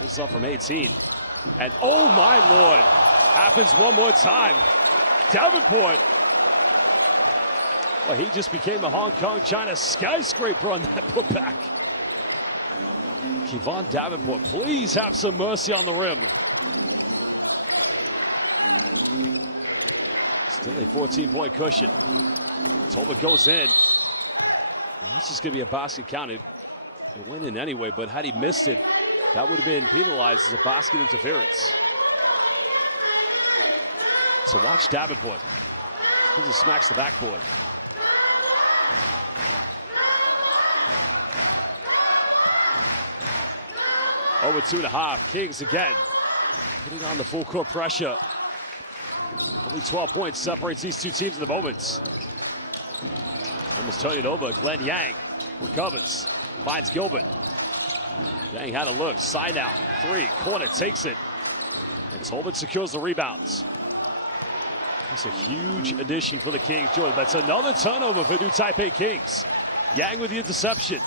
This is up from 18. And oh my Lord, happens one more time. Davenport. Well, he just became a Hong Kong, China skyscraper on that putback. Kevon Davenport, please have some mercy on the rim. Still a 14-point cushion. Tolbert goes in. This is going to be a basket counted. It went in anyway, but had he missed it, that would have been penalized as a basket interference. So watch Davenport. Because he smacks the backboard. Over 2.5. Kings again. Putting on the full court pressure. Only 12 points separates these two teams at the moment. Almost turning it over. Glenn Yang recovers. Finds Gilbert. Yang had a look. Side out. 3. Corner takes it. And Tolbert secures the rebounds. That's a huge addition for the Kings, Jordan. That's another turnover for new Taipei Kings. Yang with the interception.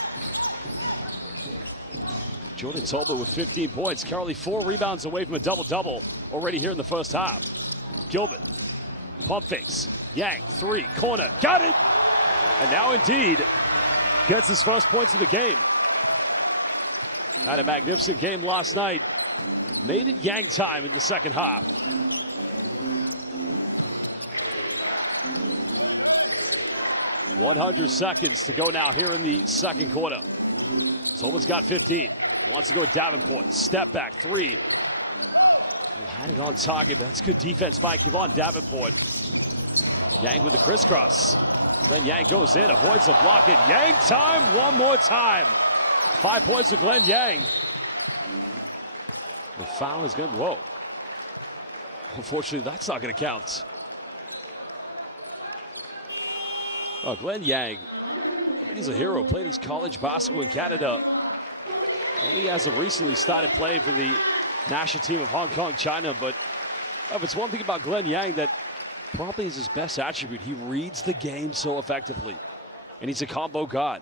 Jordan Tolbert with 15 points. Currently 4 rebounds away from a double-double already here in the first half. Gilbert. Pump fakes. Yang. 3. Corner. Got it! And now indeed gets his first points of the game. Had a magnificent game last night. Made it Yang time in the second half. .100 seconds to go now here in the second quarter. Tolbert's got 15. Wants to go with Davenport. Step back. 3. Had it on target. That's good defense by Kevon Davenport. Yang with the crisscross. Glenn Yang goes in, avoids the block, and Yang time one more time. 5 points to Glenn Yang. The foul is good. Whoa. Unfortunately, that's not going to count. Oh, Glenn Yang, he's a hero. Played his college basketball in Canada. Only as of recently started playing for the national team of Hong Kong, China. But if it's one thing about Glenn Yang that probably is his best attribute, he reads the game so effectively. And he's a combo god.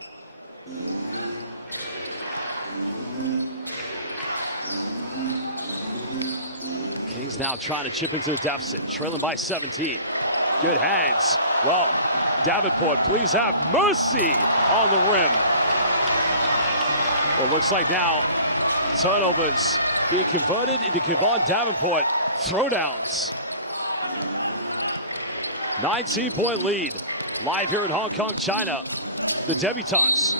Kings Kings now trying to chip into the deficit, trailing by 17. Good hands. Well, Davenport, please have mercy on the rim. Well, looks like now turnovers being converted into Kevon Davenport throwdowns. 19-point lead. Live here in Hong Kong, China. The debutantes.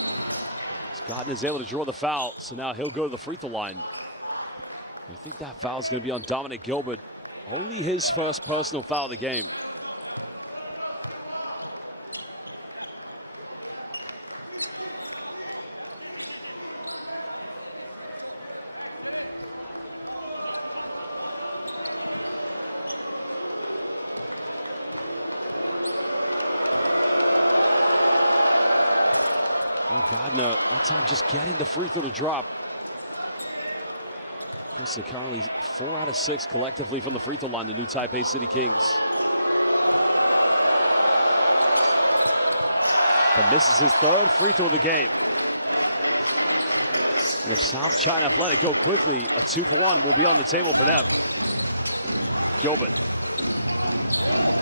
Gardner is able to draw the foul, so now he'll go to the free throw line. I think that foul is going to be on Dominic Gilbert. Only his first personal foul of the game. Oh, Gardner, that time just getting the free throw to drop. They're currently 4 out of 6 collectively from the free throw line, the new Taipei City Kings. But misses his third free throw of the game. And if South China Athletic go quickly, a 2-for-1 will be on the table for them. Gilbert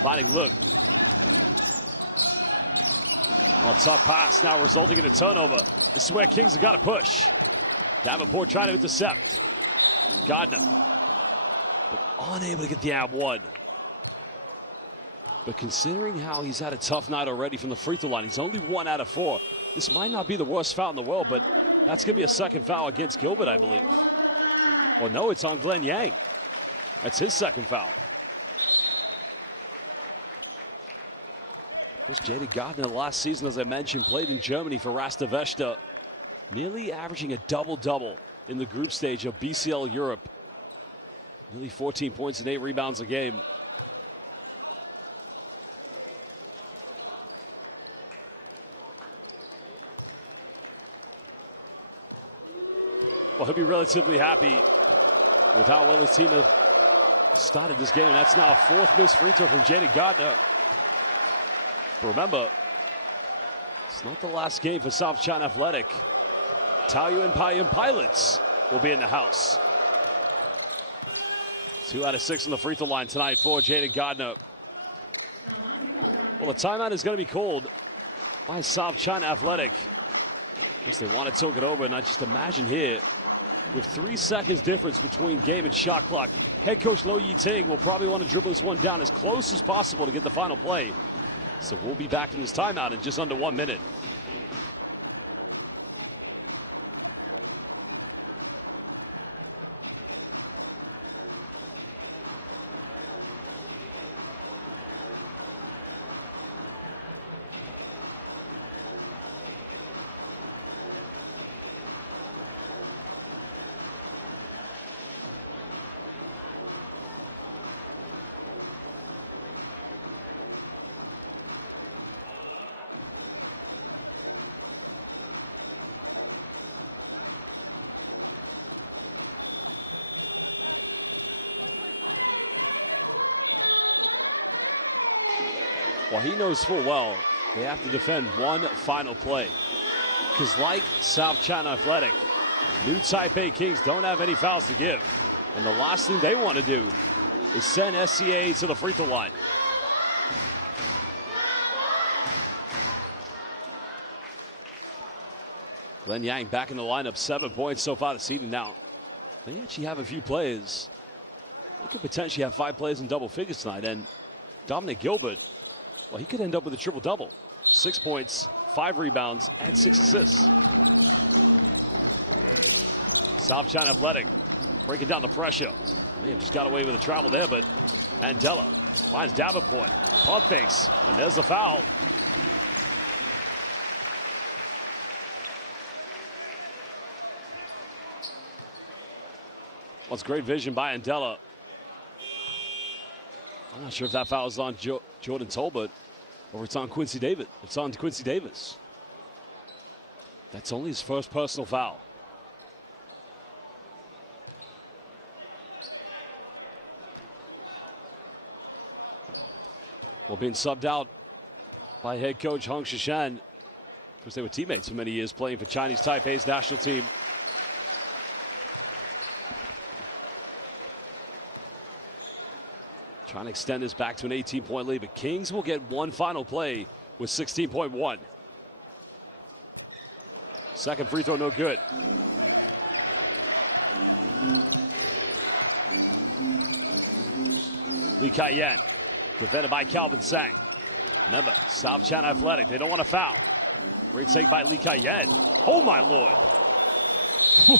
finding Luke. Well, tough pass now resulting in a turnover. This is where Kings have got to push. Davenport trying to intercept. Gardner, but unable to get the ab one. But considering how he's had a tough night already from the free throw line, he's only 1 out of 4. This might not be the worst foul in the world, but that's going to be a second foul against Gilbert, I believe. Or no, it's on Glenn Yang. That's his second foul. Of course, Jaden Gardner last season, as I mentioned, played in Germany for Rasta Vechta, nearly averaging a double-double in the group stage of BCL Europe. Nearly 14 points and 8 rebounds a game. Well, he'll be relatively happy with how well his team has started this game. And that's now a 4th missed free throw from Jaden Gardner. But remember, it's not the last game for South China Athletic. Taoyuan Paiyuan Pilots will be in the house. 2 out of 6 on the free throw line tonight for Jaden Gardner. Well, the timeout is going to be called by South China Athletic. Of course, they want to talk it over, and I just imagine here, with 3 seconds difference between game and shot clock, head coach Lo Yi-Ting will probably want to dribble this one down as close as possible to get the final play. So we'll be back in this timeout in just under 1 minute. Well, he knows full well they have to defend one final play. Because like South China Athletic, new Taipei Kings don't have any fouls to give. And the last thing they want to do is send SCA to the free throw line. Glenn Yang back in the lineup, 7 points so far this evening. Now, they actually have a few players. They could potentially have 5 players in double figures tonight. And Dominic Gilbert, well, he could end up with a triple-double. 6 points, 5 rebounds, and 6 assists. South China Athletic breaking down the pressure. May have just got away with a travel there, but Andela finds Davenport. Pump fakes, and there's the foul. Well, it's great vision by Andela. I'm not sure if that foul is on Jordan Tolbert or it's on Quincy Davis. It's on Quincy Davis. That's only his first personal foul. Well, being subbed out by head coach Hong Shishan, because they were teammates for many years playing for Chinese Taipei's national team. Trying to extend this back to an 18-point lead, but Kings will get one final play with 16.1. Second free throw, no good. Lee Kai-yen, defended by Calvin Sang. Remember, South China Athletic, they don't want to foul. Great take by Lee Kai-yen. Oh my Lord.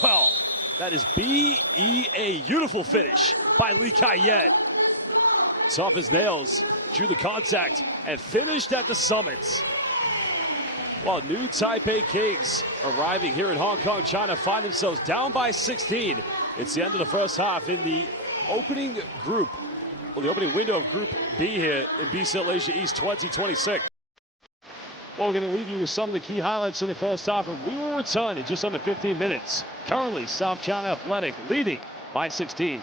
Well, that is B-E-A. Beautiful finish by Lee Kai-yen. Tough as nails, drew the contact, and finished at the summit. While new Taipei Kings arriving here in Hong Kong, China, find themselves down by 16. It's the end of the first half in the opening group, well, the opening window of Group B here in BCL Asia East 2026. Well, we're going to leave you with some of the key highlights in the first half, and we will return in just under 15 minutes. Currently, South China Athletic leading by 16.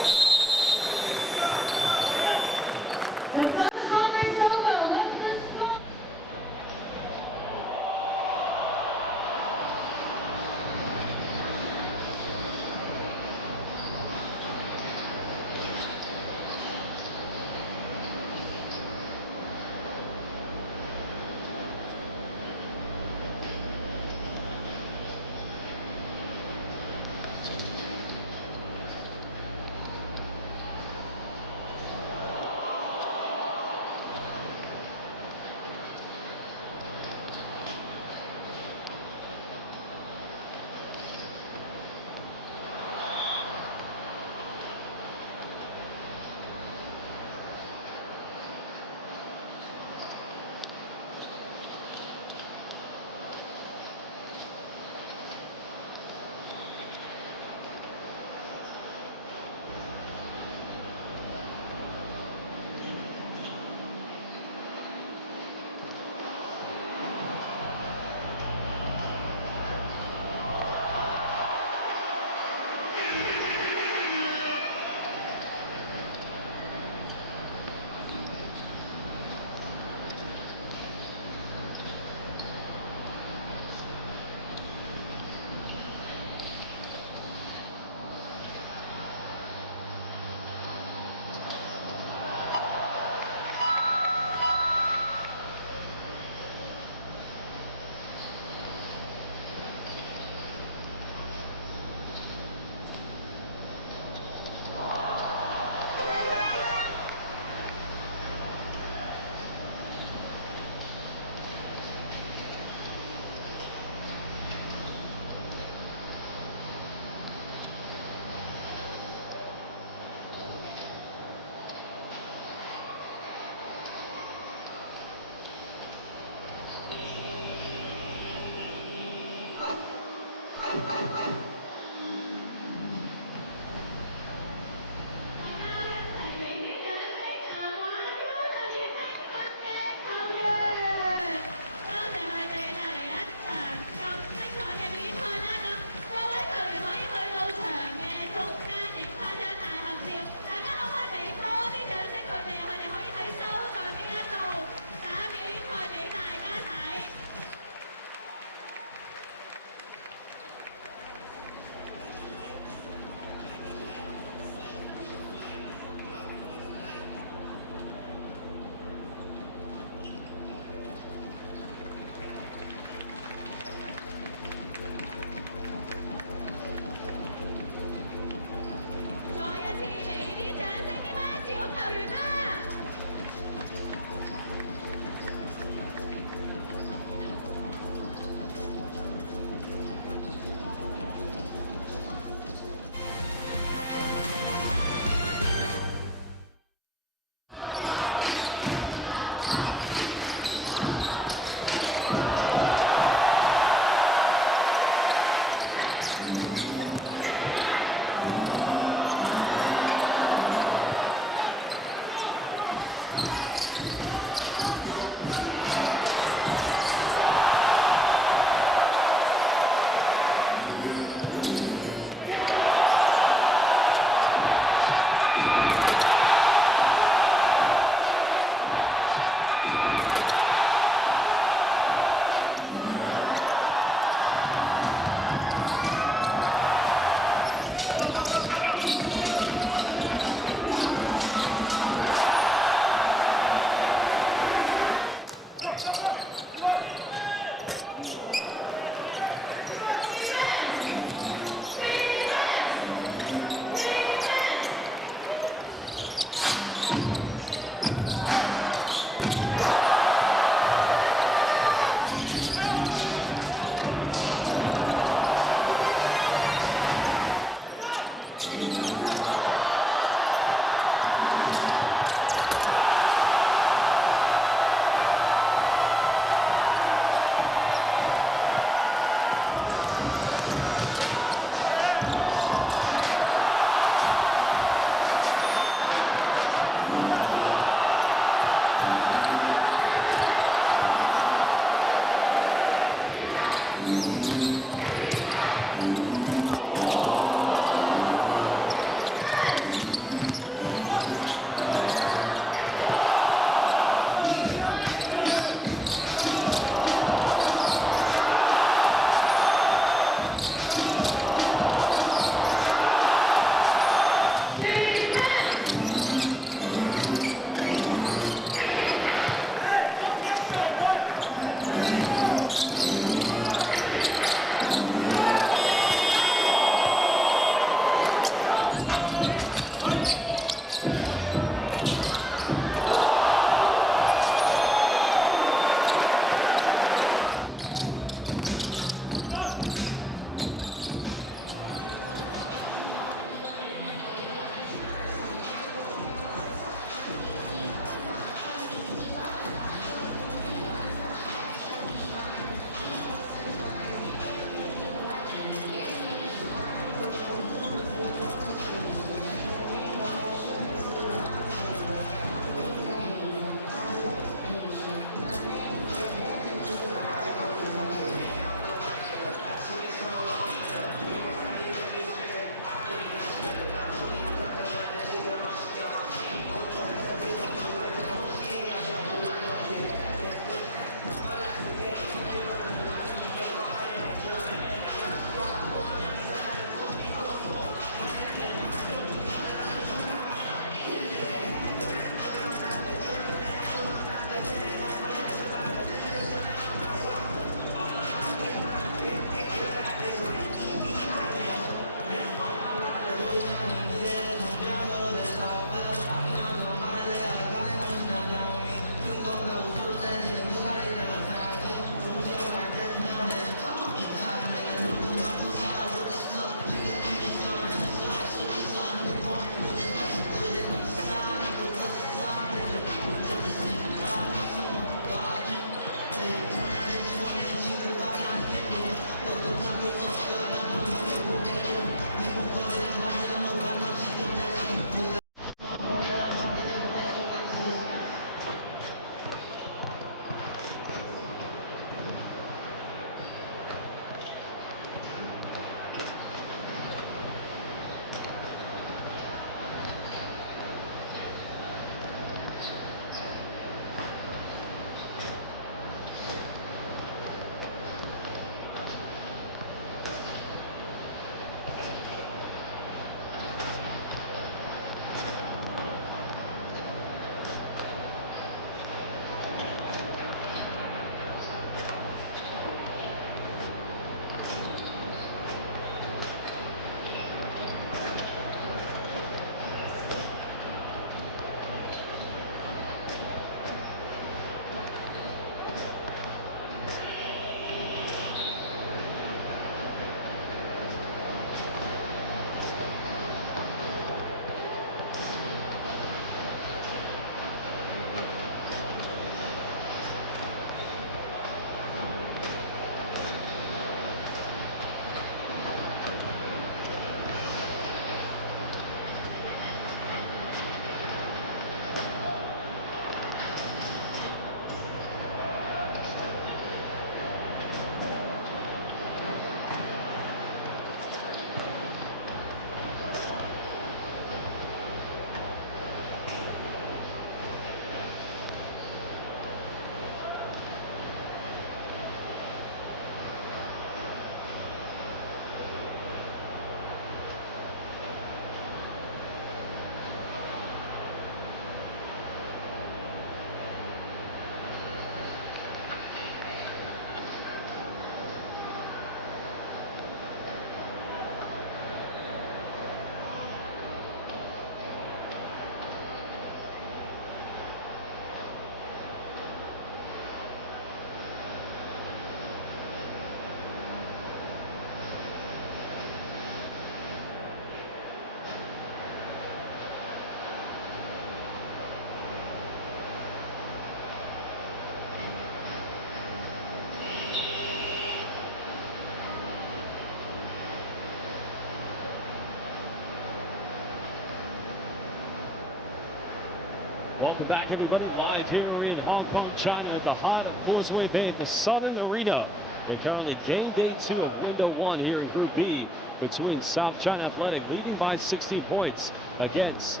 Welcome back, everybody, live here in Hong Kong, China, at the heart of Causeway Bay at the Southern Arena. We're currently game day 2 of window 1 here in Group B between South China Athletic leading by 16 points against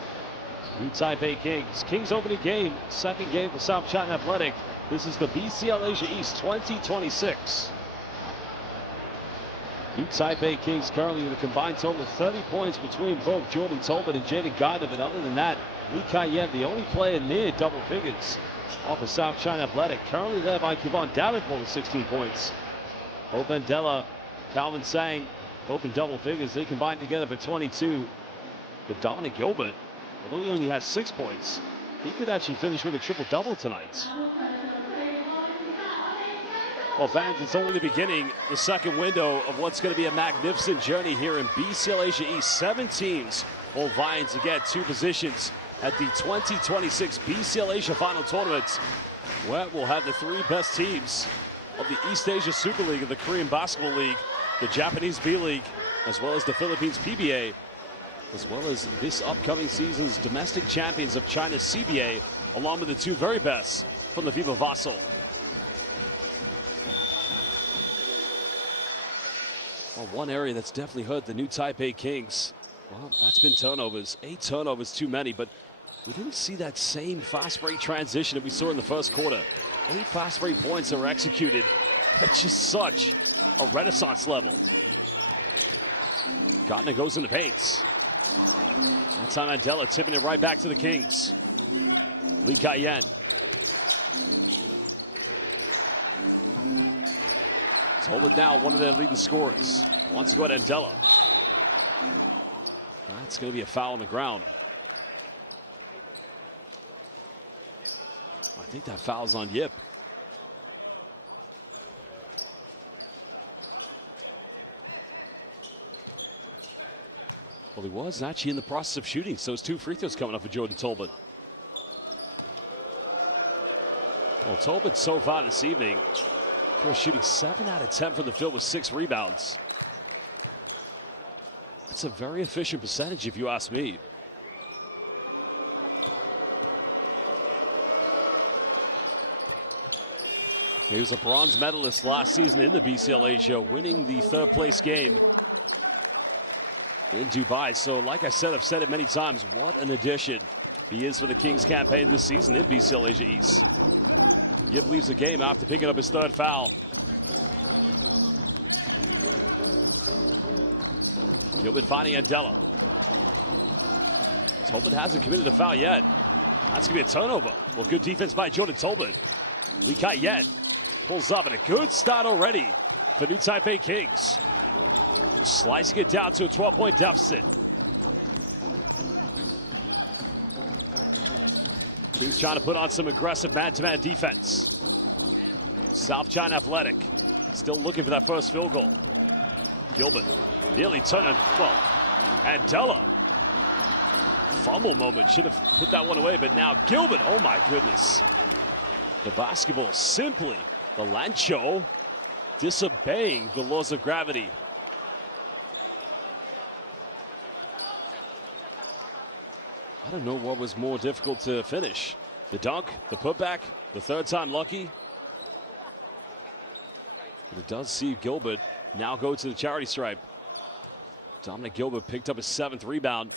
New Taipei Kings. Kings opening game, second game for South China Athletic. This is the BCL Asia East 2026. New Taipei Kings currently with a combined total of 30 points between both Jordan Tolbert and Jaden Gardner. But other than that, Li Kai-yen, the only player near double figures off of South China Athletic, currently led by Kevon Davenport with 16 points. Hope Mandela, Calvin Sang, both in double figures. They combined together for 22. But Dominic Gilbert, although he only has 6 points, he could actually finish with a triple-double tonight. Well, fans, it's only the beginning, the second window of what's going to be a magnificent journey here in BCL Asia East. 7 teams all vying to get 2 positions at the 2026 BCL Asia Final Tournament, where we'll have the 3 best teams of the East Asia Super League, of the Korean Basketball League, the Japanese B-League, as well as the Philippines PBA, as well as this upcoming season's domestic champions of China's CBA, along with the 2 very best from the FIBA Vassal. Well, one area that's definitely hurt the New Taipei Kings, well, that's been turnovers. 8 turnovers too many, but we didn't see that same fast break transition that we saw in the first quarter. 8 fast break points that were executed at just such a renaissance level. Gardner goes in the paints. That time Mandela tipping it right back to the Kings. Li Kai-yen. Tolbert now one of their leading scorers. Wants to go at Andela. That's going to be a foul on the ground. I think that foul's on Yip. Well, he was actually in the process of shooting, so it's 2 free throws coming up for Jordan Tolbert. Well, Tolbert so far this evening, he's shooting 7 out of 10 from the field with 6 rebounds. That's a very efficient percentage, if you ask me. He was a bronze medalist last season in the BCL Asia, winning the 3rd place game in Dubai. So like I said, I've said it many times, what an addition he is for the Kings campaign this season in BCL Asia East. Yip leaves the game after picking up his 3rd foul. Gilbert finding Andela. Tolbert hasn't committed a foul yet. That's going to be a turnover. Well, good defense by Jordan Tolbert. Li Kai-yen pulls up, and a good start already for New Taipei Kings. Slicing it down to a 12-point deficit. Kings trying to put on some aggressive man-to-man defense. South China Athletic still looking for that first field goal. Gilbert nearly turning, well, Andela. Fumble moment, should have put that one away, but now Gilbert, oh my goodness. The basketball simply, the Lancho, disobeying the laws of gravity. I don't know what was more difficult to finish. The dunk, the putback, the 3rd time lucky. But it does see Gilbert now go to the charity stripe. Dominic Gilbert picked up his 7th rebound.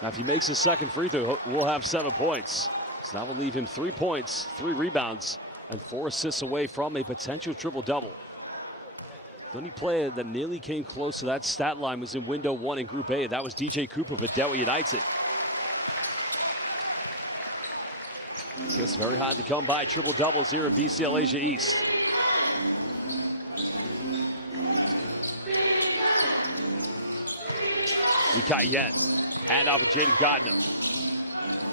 Now if he makes his 2nd free throw, we'll have 7 points. So that will leave him 3 points, 3 rebounds, and 4 assists away from a potential triple-double. The only player that nearly came close to that stat line was in window 1 in Group A. That was DJ Cooper for Dewa United. Just very hard to come by triple-doubles here in BCL Asia East. Li Kai-yen, handoff of Jaden Gardner.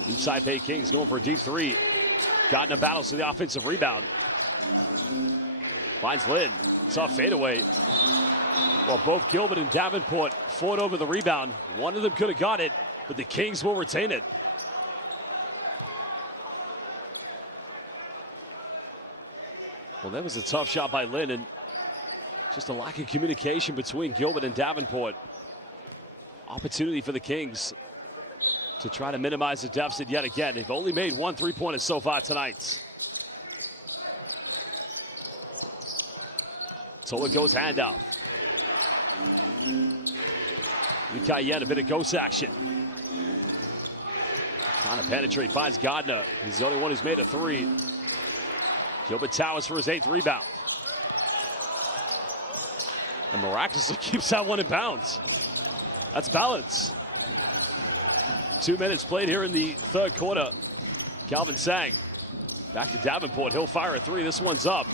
New Taipei Kings going for a deep 3. Gardner battles for the offensive rebound. Finds Lin. Tough fadeaway. Well, both Gilbert and Davenport fought over the rebound. One of them could have got it, but the Kings will retain it. Well, that was a tough shot by Lin, and just a lack of communication between Gilbert and Davenport. Opportunity for the Kings to try to minimize the deficit yet again. They've only made 1 3-pointer so far tonight. So it goes handoff. Lee Kai-yen, a bit of ghost action. Trying to penetrate, finds Gardner. He's the only one who's made a 3. Gilbert Towers for his 8th rebound. And miraculously keeps that one in bounds. That's balance. 2 minutes played here in the 3rd quarter. Calvin Sang back to Davenport. He'll fire a 3. This one's up.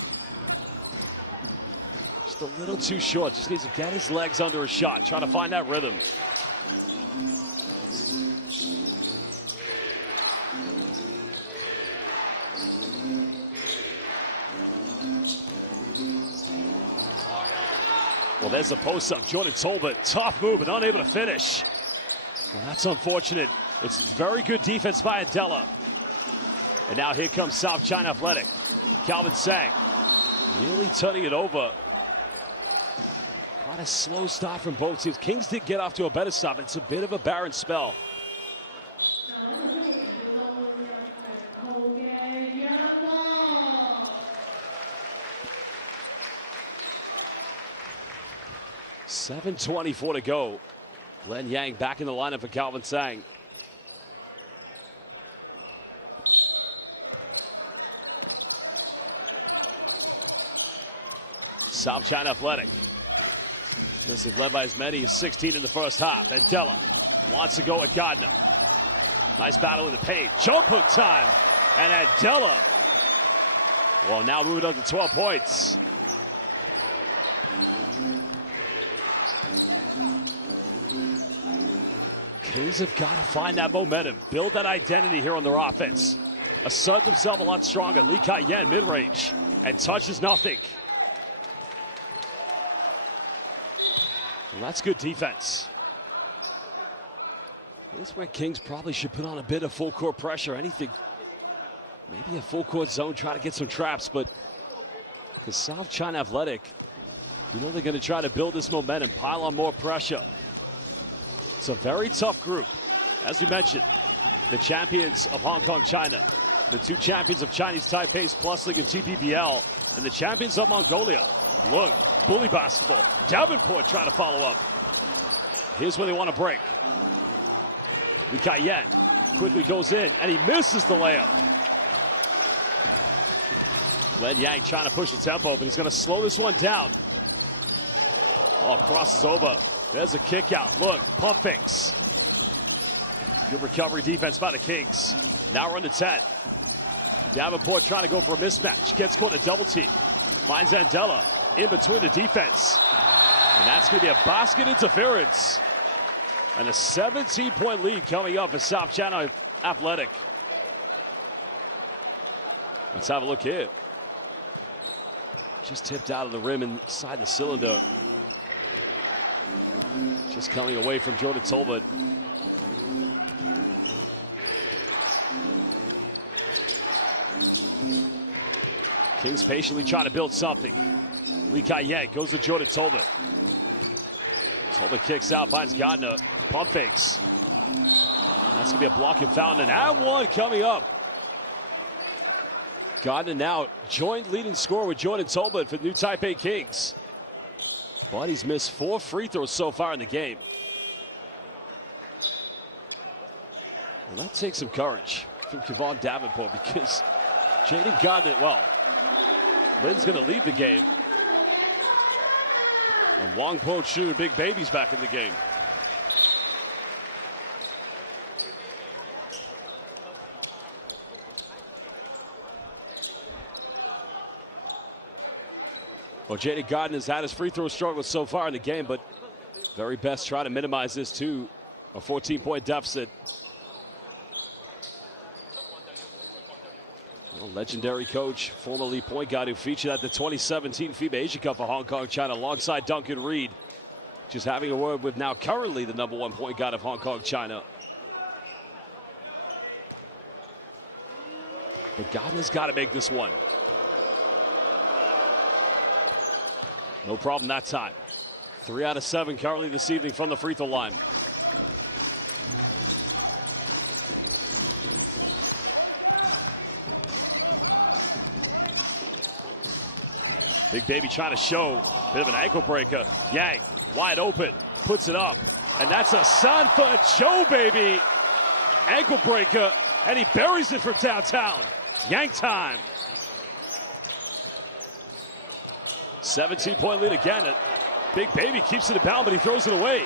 Just a little too short. Just needs to get his legs under a shot. Trying to find that rhythm. Well, there's a post-up. Jordan Tolbert, tough move, but unable to finish. Well, that's unfortunate. It's very good defense by Adela. And now here comes South China Athletic. Calvin Sang nearly turning it over. Quite a slow start from both teams. Kings did get off to a better start. It's a bit of a barren spell. .724 to go. Glenn Yang back in the lineup for Calvin Sang. South China Athletic. This is led by as many as 16 in the first half. And Della wants to go at Gardner. Nice battle in the paint. Jump hook time. And Adela. Well, now moving up to 12 points. Kings have got to find that momentum, build that identity here on their offense. Assert themselves a lot stronger. Lee Kai-yen mid-range and touches nothing. Well, that's good defense. This is where Kings probably should put on a bit of full court pressure. Anything, maybe a full court zone, try to get some traps, but because South China Athletic, you know they're going to try to build this momentum, pile on more pressure. It's a very tough group. As we mentioned, the champions of Hong Kong, China, the 2 champions of Chinese Taipei's Plus League and TPBL, and the champions of Mongolia. Look, bully basketball. Davenport trying to follow up. Here's where they want to break. Lee Kai-yen quickly goes in, and he misses the layup. Glenn Yang trying to push the tempo, but he's going to slow this one down. Oh, crosses over. There's a kick out. Look, pump fakes. Good recovery defense by the Kings. Now we're under 10. Davenport trying to go for a mismatch. Gets caught in a double team. Finds Andela in between the defense. And that's going to be a basket interference. And a 17-point lead coming up for South China Athletic. Let's have a look here. Just tipped out of the rim inside the cylinder. Just coming away from Jordan Tolbert. Kings patiently trying to build something. Lee Kai-yen goes to Jordan Tolbert. Tolbert kicks out, finds Gardner. Pump fakes. That's going to be a block and foul, and one coming up. Gardner now joint leading scorer with Jordan Tolbert for the new Taipei Kings. But he's missed 4 free throws so far in the game. Well, that takes some courage from Kevon Davenport, because Jaden Gardner, well, Lynn's going to leave the game. And Wong Po Chu, Big Baby's back in the game. Well, Jaden Gardner's had his free throw struggles so far in the game, but very best try to minimize this to a 14-point deficit. Well, legendary coach, formerly point guard who featured at the 2017 FIBA Asia Cup for Hong Kong, China, alongside Duncan Reed. Just having a word with now currently the #1 point guard of Hong Kong, China. But Gardner's got to make this one. No problem that time. 3 out of 7 currently this evening from the free throw line. Big Baby trying to show a bit of an ankle breaker. Yang wide open, puts it up, and that's a Sanfa Joe, baby. Ankle breaker, and he buries it from downtown. Yang time. 17-point lead again. Big Baby keeps it in bound, but he throws it away.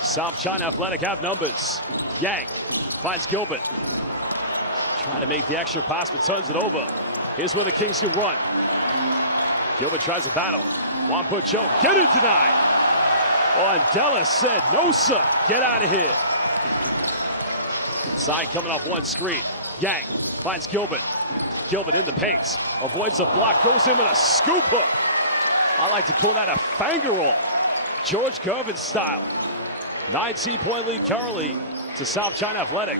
South China Athletic have numbers. Yang finds Gilbert. Trying to make the extra pass, but turns it over. Here's where the Kings can run. Gilbert tries to battle. One put choke. Get it denied. Oh, and Dallas said, no, sir. Get out of here. Side coming off one screen. Yang finds Gilbert. Gilbert in the paint. Avoids the block. Goes in with a scoop hook. I like to call that a finger roll. George Gervin style. 19-point lead currently to South China Athletic.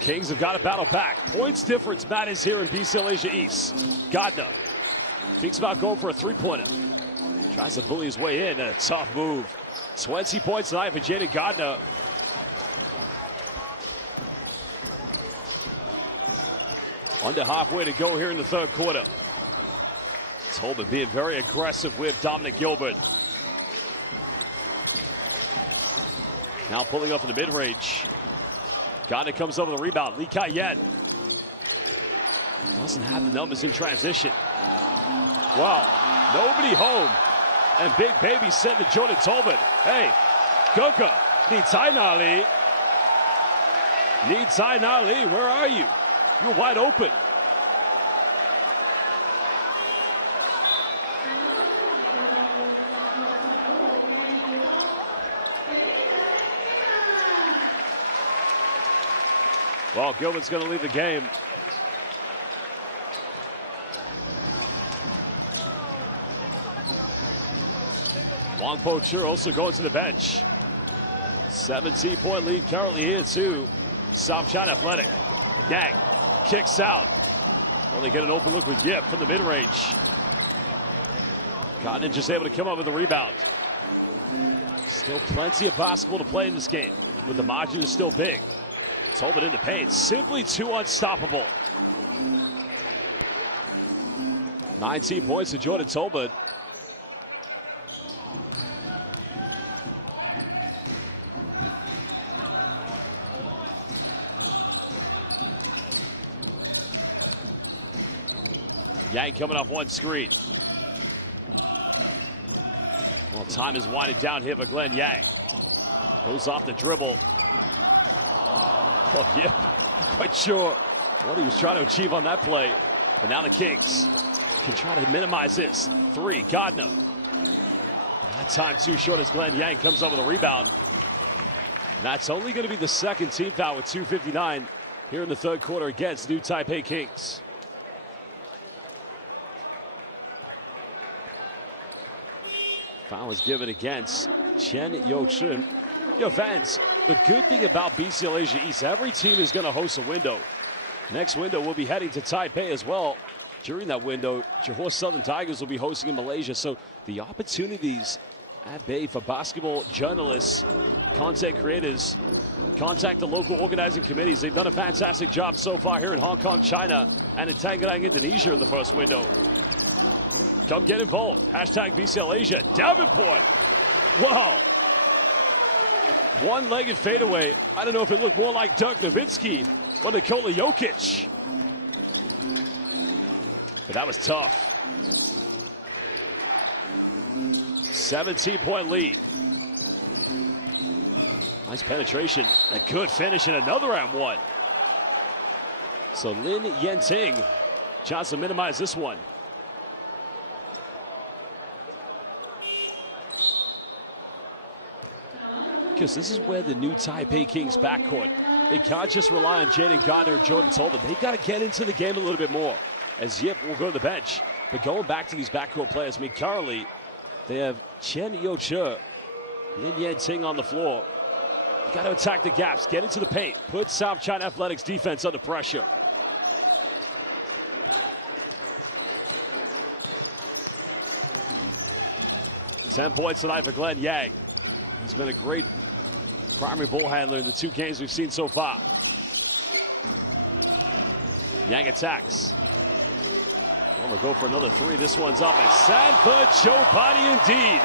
Kings have got to battle back. Points difference matters here in BCL Asia East. Gardner thinks about going for a three-pointer. Tries to bully his way in. A tough move. 20 points tonight for Jaden Gardner. Under halfway to go here in the third quarter. Tolbert being very aggressive with Dominic Gilbert. Now pulling up in the mid-range. Gardner comes over the rebound. Lee Kai-Yen doesn't have the numbers in transition. Wow, nobody home. And Big Baby said to Jordan Tolbert, hey, Goka, ni Tai Na Li. Ni Tai Na Li, where are you? You're wide open. Well, Gilbert's going to leave the game. Wang Po-Chur also going to the bench. 17-point lead currently here to South China Athletic. Yang kicks out. Well, they get an open look with Yip from the mid-range. Cotton just able to come up with the rebound. Still plenty of basketball to play in this game, but the margin is still big. Tolbert in the paint, simply too unstoppable. 19 points to Jordan Tolbert. Yang coming off one screen. Well, time is winding down here for Glenn Yang. Goes off the dribble. Oh, yeah, quite sure what he was trying to achieve on that play. But now the Kings can try to minimize this. Three, Gardner. That time too short as Glenn Yang comes up with a rebound. And that's only going to be the second team foul with 2:59 here in the third quarter against New Taipei Kings. Foul was given against Chen Yo-Chun. Yo, fans, the good thing about BCL Asia East, every team is going to host a window. Next window, we'll be heading to Taipei as well. During that window, Johor Southern Tigers will be hosting in Malaysia. So the opportunities at bay for basketball journalists, content creators, contact the local organizing committees. They've done a fantastic job so far here in Hong Kong, China, and in Tangerang, Indonesia in the first window. Come get involved. Hashtag BCL Asia. Davenport. Wow. One-legged fadeaway. I don't know if it looked more like Dirk Nowitzki or Nikola Jokic. But that was tough. 17-point lead. Nice penetration. A good finish and another and one. So Lin Yenting tries to minimize this one. Because this is where the new Taipei Kings backcourt, they can't just rely on Jaden Gardner and Jordan Tolbert. They've got to get into the game a little bit more, as Yip will go to the bench. But going back to these backcourt players, I mean, currently they have Chen Yo-Chur, Lin Yenting on the floor. You got to attack the gaps, get into the paint, put South China Athletics defense under pressure. Ten points tonight for Glenn Yang. He's been a great primary ball handler in the two games we've seen so far. Yang attacks. We'll go for another three. This one's up. And Sanford Chobani indeed.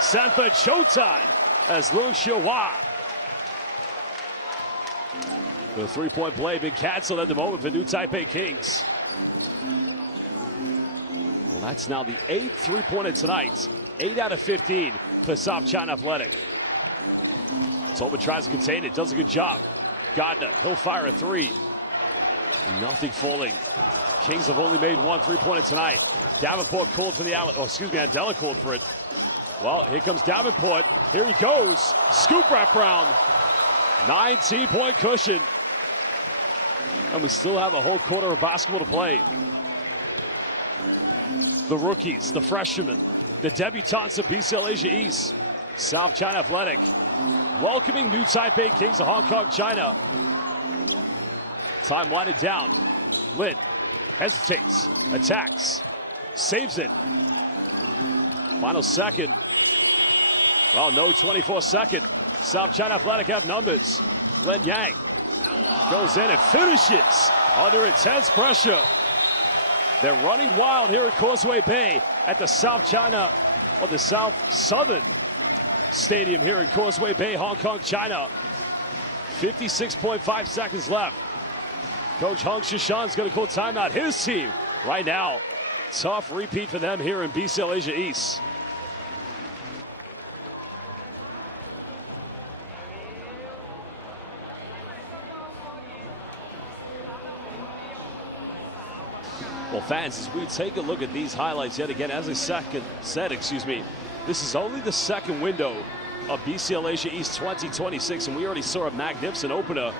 Sanford showtime as Lung Xiuhua. The three-point play been canceled at the moment for New Taipei Kings. Well, that's now the 8th three-pointer tonight. 8 out of 15 for South China Athletic. Tolman tries to contain it, does a good job. Gardner, he'll fire a three. Nothing falling. Kings have only made one three-pointer tonight. Davenport called for the outlet. Oh, excuse me, Andela called for it. Well, here comes Davenport. Here he goes. Scoop wraparound. 19-point cushion. And we still have a whole quarter of basketball to play. The rookies, the freshmen, the debutantes of BCL Asia East, South China Athletic, welcoming New Taipei Kings of Hong Kong, China. Time winded down. Lin hesitates, attacks, saves it. Final second. Well, no 24-second. South China Athletic have numbers. Lin Yang goes in and finishes under intense pressure. They're running wild here at Causeway Bay at the South China, or the South Southern Stadium here in Causeway Bay, Hong Kong, China. 56.5 seconds left. Coach Hung Shishan's going to call timeout his team right now. Tough repeat for them here in BCL Asia East. Well, fans, as we take a look at these highlights yet again, as I said, this is only the second window of BCL Asia East 2026, and we already saw a magnificent opener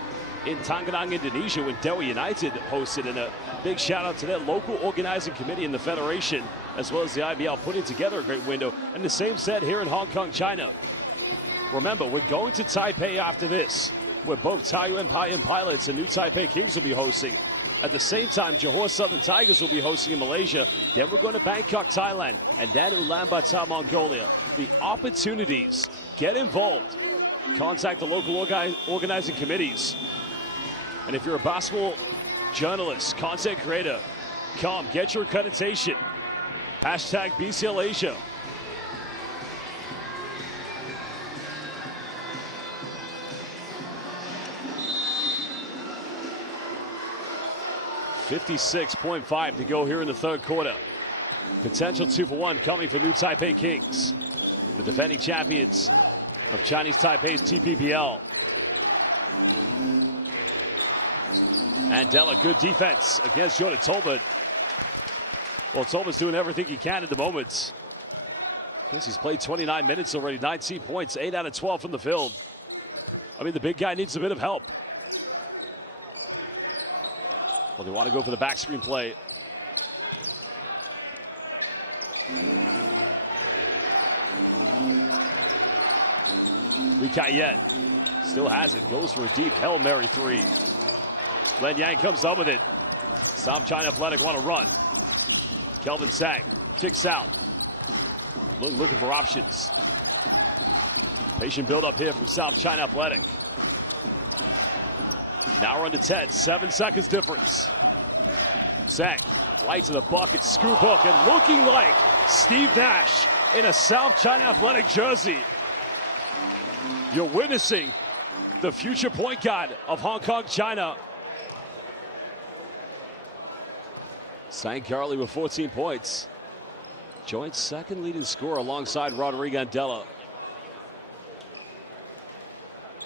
in Tangerang, Indonesia, when Dewa United hosted, and a big shout out to their local organizing committee and the federation, as well as the IBL, putting together a great window. And the same said here in Hong Kong, China. Remember, we're going to Taipei after this, where both Taiyuan Pilots and New Taipei Kings will be hosting. At the same time, Johor Southern Tigers will be hosting in Malaysia. Then we're going to Bangkok, Thailand, and then Ulaanbaatar, Mongolia. The opportunities, get involved. Contact the local organizing committees. And if you're a basketball journalist, content creator, come get your accreditation. Hashtag BCL Asia. .5 to go here in the third quarter. Potential 2-for-1 coming for New Taipei Kings, the defending champions of Chinese Taipei's TPBL. Andela, good defense against Jordan Tolbert. Well, Tolbert's doing everything he can at the moment. He's played 29 minutes already, 19 points, 8 out of 12 from the field. I mean, the big guy needs a bit of help. Well, they want to go for the back screen play. Li Kai-yen still has it, goes for a deep Hail Mary three. Len Yang comes up with it. South China Athletic want to run. Kelvin Sang kicks out. Looking for options. Patient build up here from South China Athletic. Now we're under 10, 7 seconds difference. Sang, right to the bucket, scoop hook, and looking like Steve Nash in a South China Athletic jersey. You're witnessing the future point guard of Hong Kong, China. Sang currently with 14 points. Joint second leading scorer alongside Rodrigo Andela.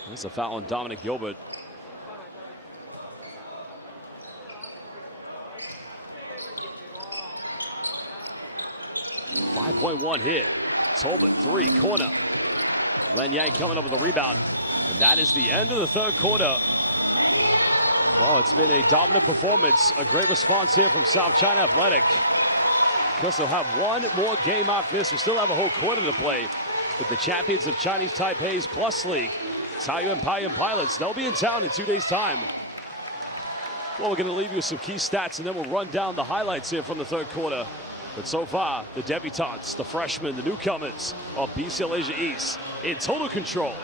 That's a foul on Dominic Gilbert. .1 here. Tolbert, three, corner. Len Yang coming up with a rebound. And that is the end of the third quarter. Well, it's been a dominant performance. A great response here from South China Athletic. Because they'll have one more game after this. We still have a whole quarter to play with the champions of Chinese Taipei's Plus League, Taiyuan Pilots. They'll be in town in 2 days' time. Well, we're going to leave you with some key stats, and then we'll run down the highlights here from the third quarter. But so far, the debutantes, the freshmen, the newcomers of BCL Asia East in total control.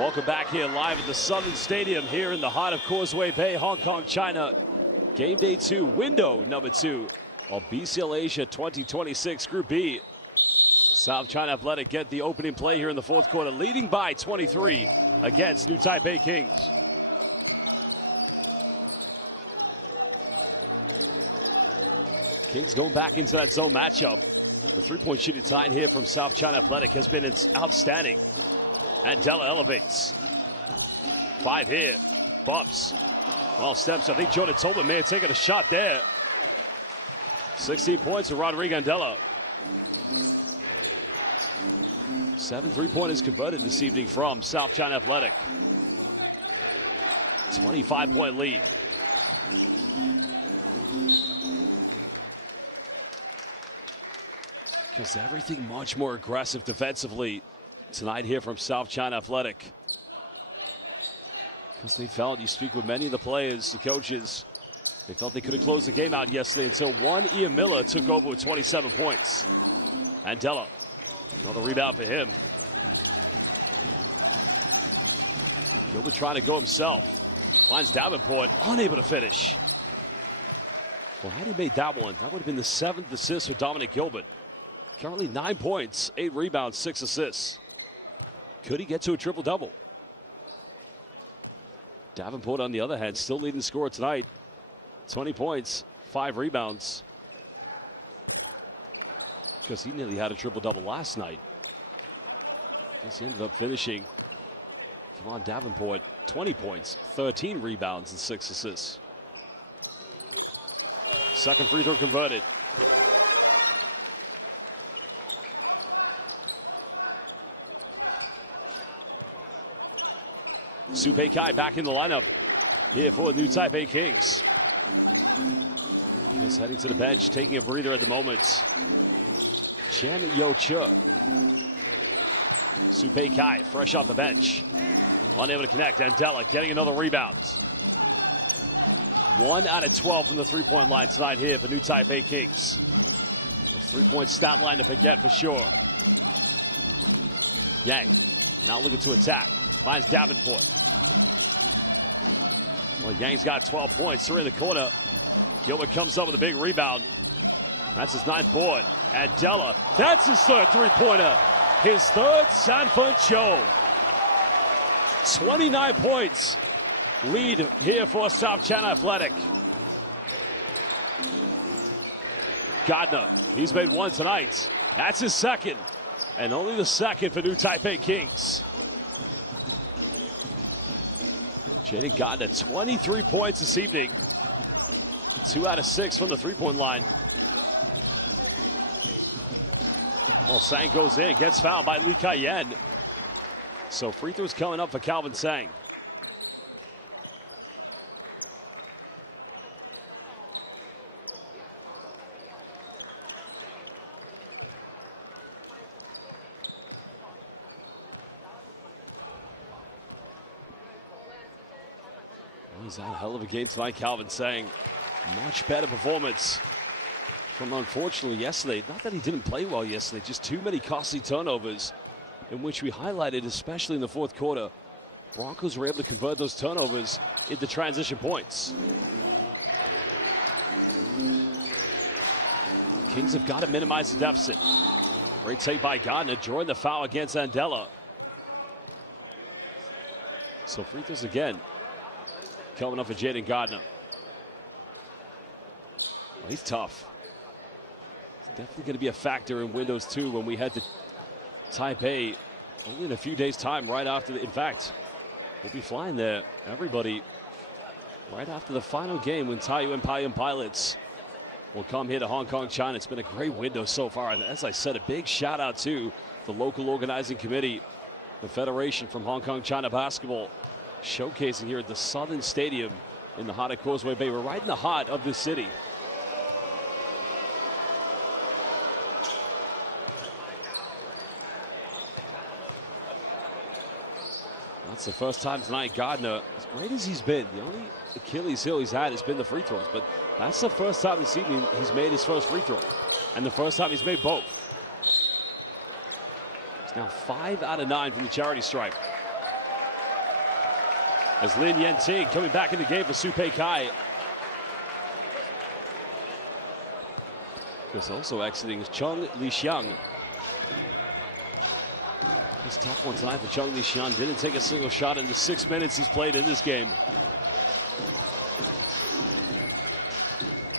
Welcome back here live at the Southern Stadium here in the heart of Causeway Bay, Hong Kong, China. Game day 2, window number 2 of BCL Asia 2026 Group B. South China Athletic get the opening play here in the fourth quarter, leading by 23 against New Taipei Kings. Kings going back into that zone matchup. The three-point shooting time here from South China Athletic has been outstanding. And Della elevates. 5 here. Bumps. Well, steps. I think Jordan Tolman may have taken a shot there. 16 points for Rodrigo Andela. 7 3-pointers converted this evening from South China Athletic. 25-point lead. Because everything much more aggressive defensively tonight here from South China Athletic. Because they felt, you speak with many of the players, the coaches, they felt they could have closed the game out yesterday until one Ian Miller took over with 27 points. Andela, another rebound for him. Gilbert trying to go himself. Finds Davenport, unable to finish. Well, had he made that one, that would have been the 7th assist for Dominic Gilbert. Currently 9 points, 8 rebounds, 6 assists. Could he get to a triple-double? Davenport, on the other hand, still leading scorer tonight. 20 points, 5 rebounds. Because he nearly had a triple-double last night. Guess he ended up finishing. Come on, Davenport, 20 points, 13 rebounds, and 6 assists. Second free throw converted. Supei Kai back in the lineup here for the New Taipei Kings. Just heading to the bench, taking a breather at the moment. Chen Yo-Che. Supei Kai fresh off the bench. Unable to connect. Andela getting another rebound. 1 out of 12 from the three-point line tonight here for New Taipei Kings. The three-point stat line to forget for sure. Yang now looking to attack. Finds Davenport. Well, Yang's got 12 points. 3 in the corner. Gilbert comes up with a big rebound. That's his 9th board. Andela, that's his 3rd three-pointer. His 3rd San Francisco. 29 points. Lead here for South China Athletic. Gardner, he's made 1 tonight. That's his 2nd. And only the 2nd for New Taipei Kings. Jaden Gardner, 23 points this evening. 2 out of 6 from the three-point line. Well, Sang goes in, gets fouled by Li Kai-yen. So free throws coming up for Calvin Sang. He's had a hell of a game tonight, Calvin Sang. Much better performance from, unfortunately, yesterday. Not that he didn't play well yesterday, just too many costly turnovers, in which we highlighted, especially in the fourth quarter. Broncos were able to convert those turnovers into transition points. Kings have got to minimize the deficit. Great take by Gardner, drawing the foul against Andela. So free throws again. Coming up for Jaden Gardner. Well, he's tough. It's definitely going to be a factor in Windows 2 when we head to Taipei only in a few days' time, right after in fact, we'll be flying there, everybody, right after the final game when Taiyuan Paiyuan Pilots will come here to Hong Kong, China. It's been a great window so far. And as I said, a big shout out to the local organizing committee, the Federation from Hong Kong, China Basketball, showcasing here at the Southern Stadium in the heart of Causeway Bay. We're right in the heart of this city. That's the first time tonight Gardner, as great as he's been, the only Achilles heel he's had has been the free throws, but that's the first time this evening he's made his first free throw, and the first time he's made both. It's now 5 out of 9 from the charity stripe. as Lin Yanting coming back in the game for Su Pei Kai. Chris also exiting is Chung Lixiang. It's a tough one tonight for Chung Lixiang. Didn't take a single shot in the 6 minutes he's played in this game.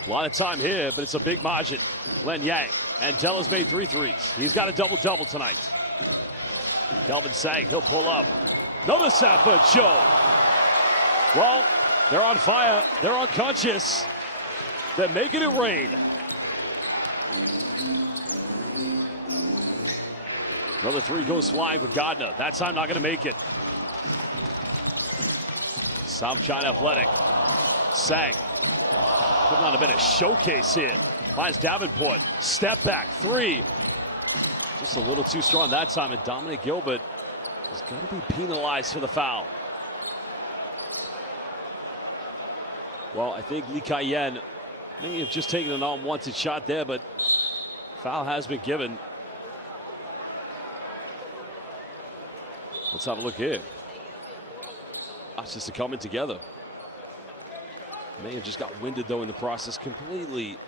A lot of time here, but it's a big margin. Len Yang and Della's made 3 threes. He's got a double-double tonight. Kelvin Sang, he'll pull up. Another Sanford show. Well, they're on fire. They're unconscious. They're making it rain. Another 3 goes flying for Gardner. That time not going to make it. South China Athletic. Sang putting on a bit of showcase here. Finds Davenport. Step back 3. Just a little too strong that time. And Dominic Gilbert is going to be penalized for the foul. Well, I think Li Kai-yen may have just taken an unwanted shot there, but foul has been given. Let's have a look here. That's just coming together. May have just got winded though in the process. Completely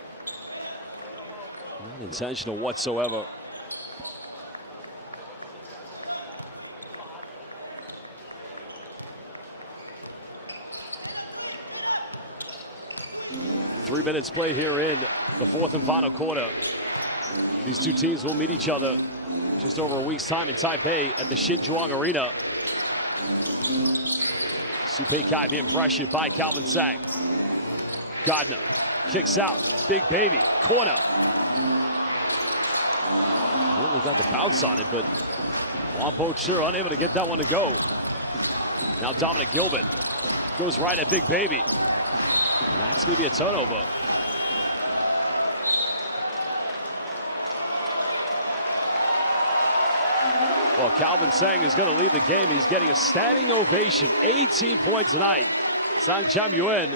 not intentional whatsoever. Three minutes played here in the 4th and final quarter. These two teams will meet each other just over a week's time in Taipei at the Xinzhuang Arena. Su Pei Kai being pressured by Calvin Sang. Gardner kicks out. Big baby. Corner. Really got the bounce on it, but Wampo sure unable to get that one to go. Now Dominic Gilbert goes right at Big Baby. And that's going to be a turnover. Well, Calvin Sang is going to leave the game. He's getting a standing ovation. 18 points tonight. Sang Cham Yuen,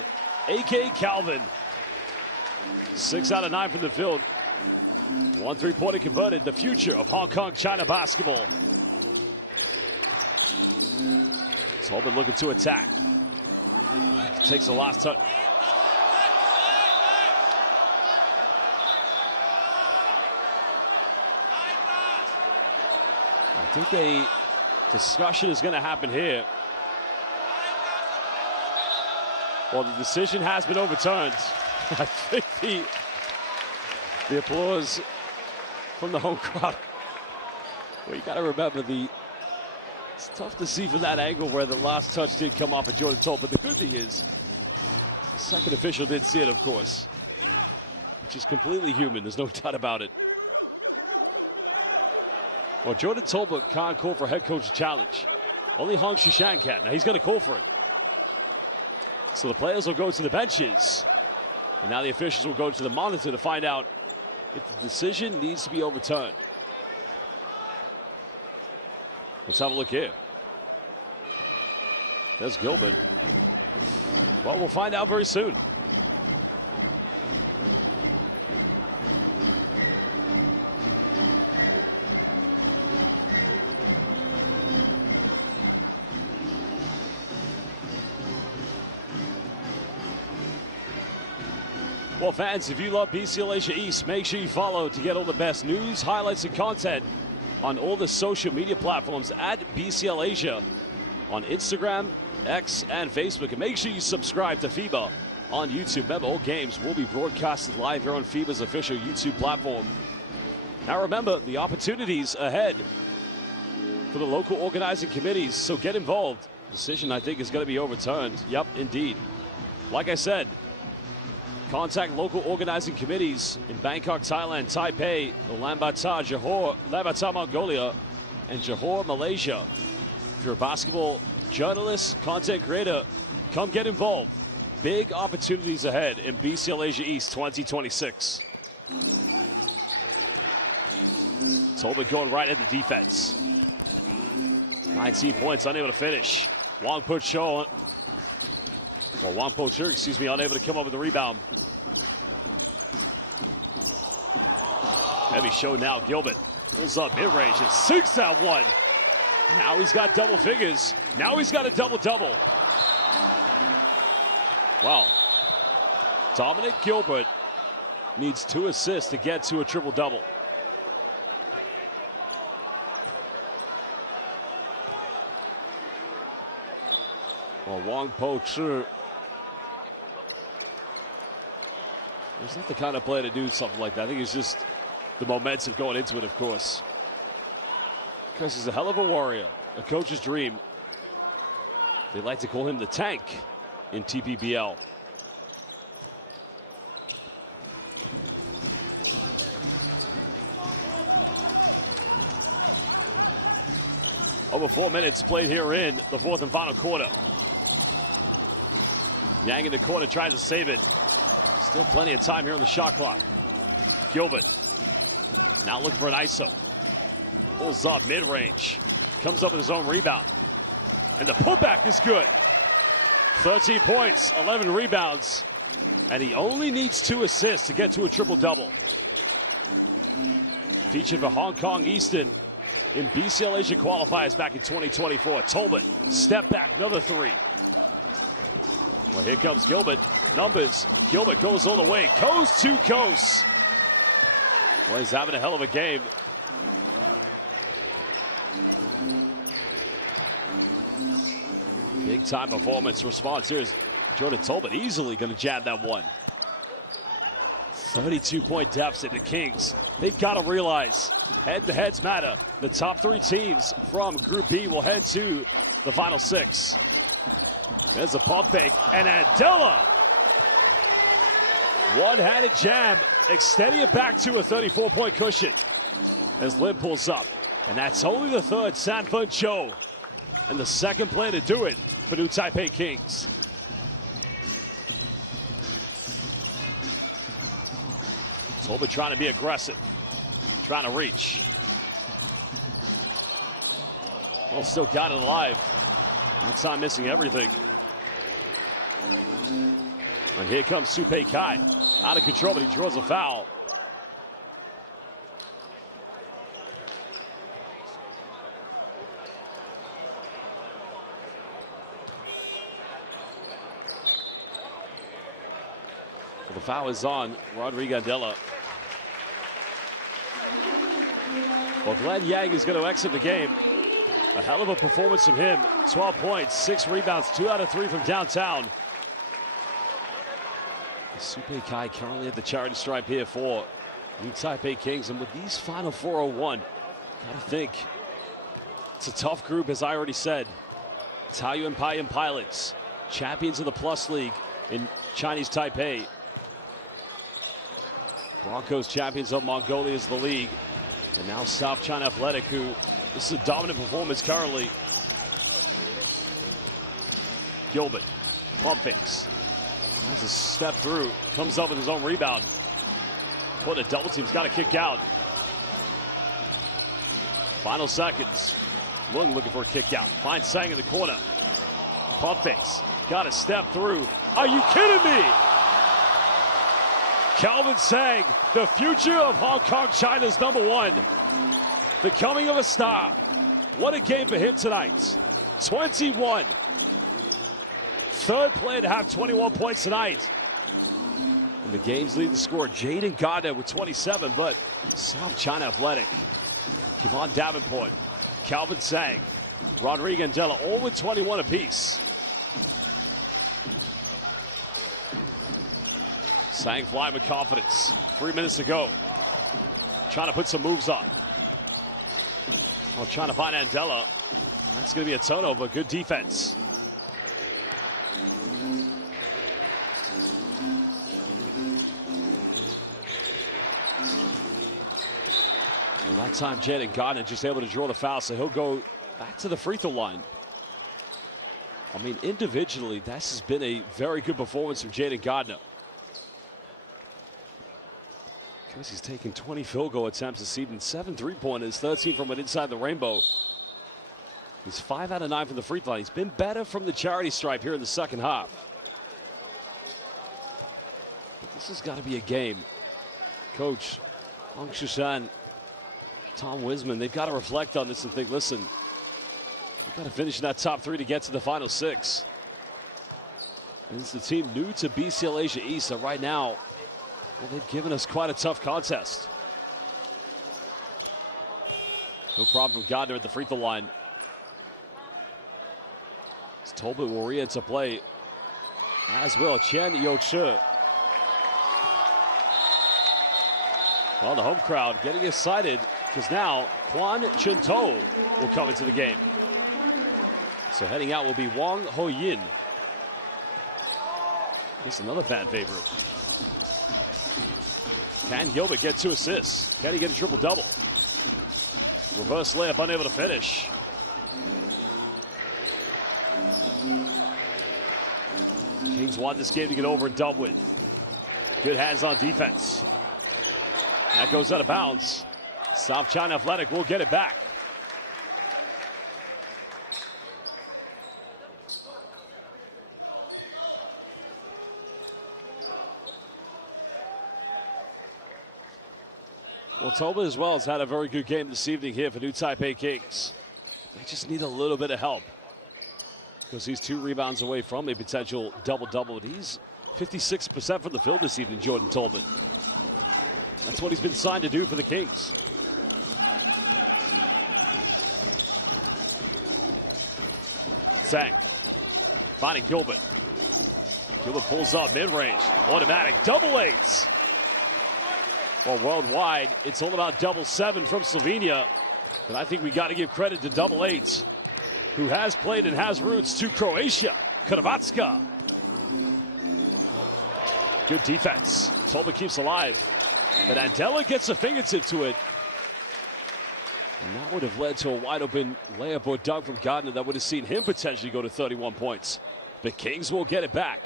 a.k.a. Calvin. 6 out of 9 from the field. 1 3-pointer converted. The future of Hong Kong China basketball. Tolbert looking to attack. Takes the last touch. I think a discussion is going to happen here. Well, the decision has been overturned. I think the applause from the home crowd. Well, you got to remember it's tough to see from that angle where the last touch did come off of Jordan Tolbert. But the good thing is, the second official did see it, of course, which is completely human. There's no doubt about it. Well, Jordan Tolbert can't call for a head coach challenge. Only Hong Shishan can. Now he's going to call for it. So the players will go to the benches. And now the officials will go to the monitor to find out if the decision needs to be overturned. Let's have a look here. There's Gilbert. Well, we'll find out very soon. Well, fans, if you love BCL Asia East, make sure you follow to get all the best news, highlights, and content on all the social media platforms at BCL Asia on Instagram, X, and Facebook. And make sure you subscribe to FIBA on YouTube. Remember, all games will be broadcasted live here on FIBA's official YouTube platform. Now remember, the opportunities ahead for the local organizing committees, so get involved. Decision, I think, is going to be overturned. Yep, indeed. Like I said, contact local organizing committees in Bangkok, Thailand, Taipei, Ulaanbaatar, Johor, Ulaanbaatar, Mongolia, and Johor, Malaysia. If you're a basketball journalist, content creator, come get involved. Big opportunities ahead in BCL Asia East 2026. Tolbert going right at the defense. 19 points, unable to finish. Wampo Cho, unable to come up with the rebound. Heavy show now. Gilbert pulls up mid-range and sinks that one. Now he's got double figures. Now he's got a double-double. Well, Dominic Gilbert needs 2 assists to get to a triple-double. Well, Wang Po-Chi, he's not the kind of player to do something like that. I think it's just the momentum going into it, of course. Because he's a hell of a warrior, a coach's dream. They like to call him the tank in TPBL. Over 4 minutes played here in the 4th and final quarter. Yang in the corner tries to save it. Still plenty of time here on the shot clock. Gilbert now looking for an ISO. Pulls up mid-range. Comes up with his own rebound. And the putback is good. 13 points, 11 rebounds. And he only needs 2 assists to get to a triple-double. Featured for Hong Kong Eastern in BCL Asia qualifiers back in 2024. Tolbert, step back, another 3. Well, here comes Gilbert. Numbers. Gilbert goes all the way. Coast to coast. Well, he's having a hell of a game. Big time performance response. Here's Jordan Tolbert easily going to jab that one. 32-point deficit. The Kings, they've got to realize head-to-heads matter. The top 3 teams from Group B will head to the final 6. There's a pump fake, and Andela. One-handed jam, extending it back to a 34-point cushion as Lim pulls up. And that's only the 3rd Sanford Cho, and the 2nd player to do it for New Taipei Kings. Tolbert trying to be aggressive, trying to reach. Well, still got it alive. That time missing everything. And here comes Supei Kai. Out of control, but he draws a foul. Well, the foul is on Rodrigo Andela. Well, Glenn Yang is going to exit the game. A hell of a performance from him. 12 points, 6 rebounds, 2 out of 3 from downtown. Supei Kai currently at the charity stripe here for New Taipei Kings. And with these final 401, gotta think it's a tough group, as I already said. Taoyuan Paiyuan Pilots, champions of the Plus League in Chinese Taipei. Broncos, champions of Mongolia's the league. And now South China Athletic, who this is a dominant performance currently. Gilbert, pump fakes. Has a step through, comes up with his own rebound. Put a double team's got to kick out. Final seconds. Lung looking for a kick out. Finds Sang in the corner. Pump fakes. Got to step through. Are you kidding me? Calvin Sang, the future of Hong Kong, China's #1. The coming of a star. What a game for him tonight. 21. 3rd player to have 21 points tonight. And the game's leading scorer, Jaden Gardner with 27, but South China Athletic. Kevon Davenport, Calvin Sang, Rodrigo Andela, all with 21 apiece. Sang flying with confidence. 3 minutes to go. Trying to put some moves on. Well, trying to find Andela. That's going to be a turnover. Good defense. Well, that time Jaden Gardner just able to draw the foul, so he'll go back to the free throw line. I mean, individually, this has been a very good performance from Jaden Gardner. Because he's taken 20 field goal attempts this evening, 7 3-pointers, 13 from inside the rainbow. He's 5 out of 9 from the free throw line. He's been better from the charity stripe here in the 2nd half. But this has got to be a game. Coach Hong Shushan, Tom Wisman, they've got to reflect on this and think, listen, we've got to finish in that top 3 to get to the final 6. This is the team new to BCL Asia East. So right now, well, they've given us quite a tough contest. No problem from Gardner at the free throw line. As Tolbert will re-enter play, as will Chen Yoke-Shi. Well, the home crowd getting excited because now Kwan Chun-To will come into the game. So heading out will be Wang Ho-Yin. Just another fan favorite. Can Gilbert get 2 assists? Can he get a triple-double? Reverse layup, unable to finish. Kings want this game to get over and done with. Good hands on defense. That goes out of bounds. South China Athletic will get it back. Well, Tolbert as well has had a very good game this evening here for New Taipei Kings. They just need a little bit of help because he's 2 rebounds away from a potential double-double. He's 56% from the field this evening, Jordan Tolbert. That's what he's been signed to do for the Kings. Sang finding Gilbert. Gilbert pulls up mid-range, automatic double eights. Well, worldwide, it's all about double 7 from Slovenia. But I think we got to give credit to double 8, who has played and has roots to Croatia. Hrvatska. Good defense. Tolbert keeps alive. But Andela gets a fingertip to it. And that would have led to a wide open layup or dunk from Gardner that would have seen him potentially go to 31 points. The Kings will get it back.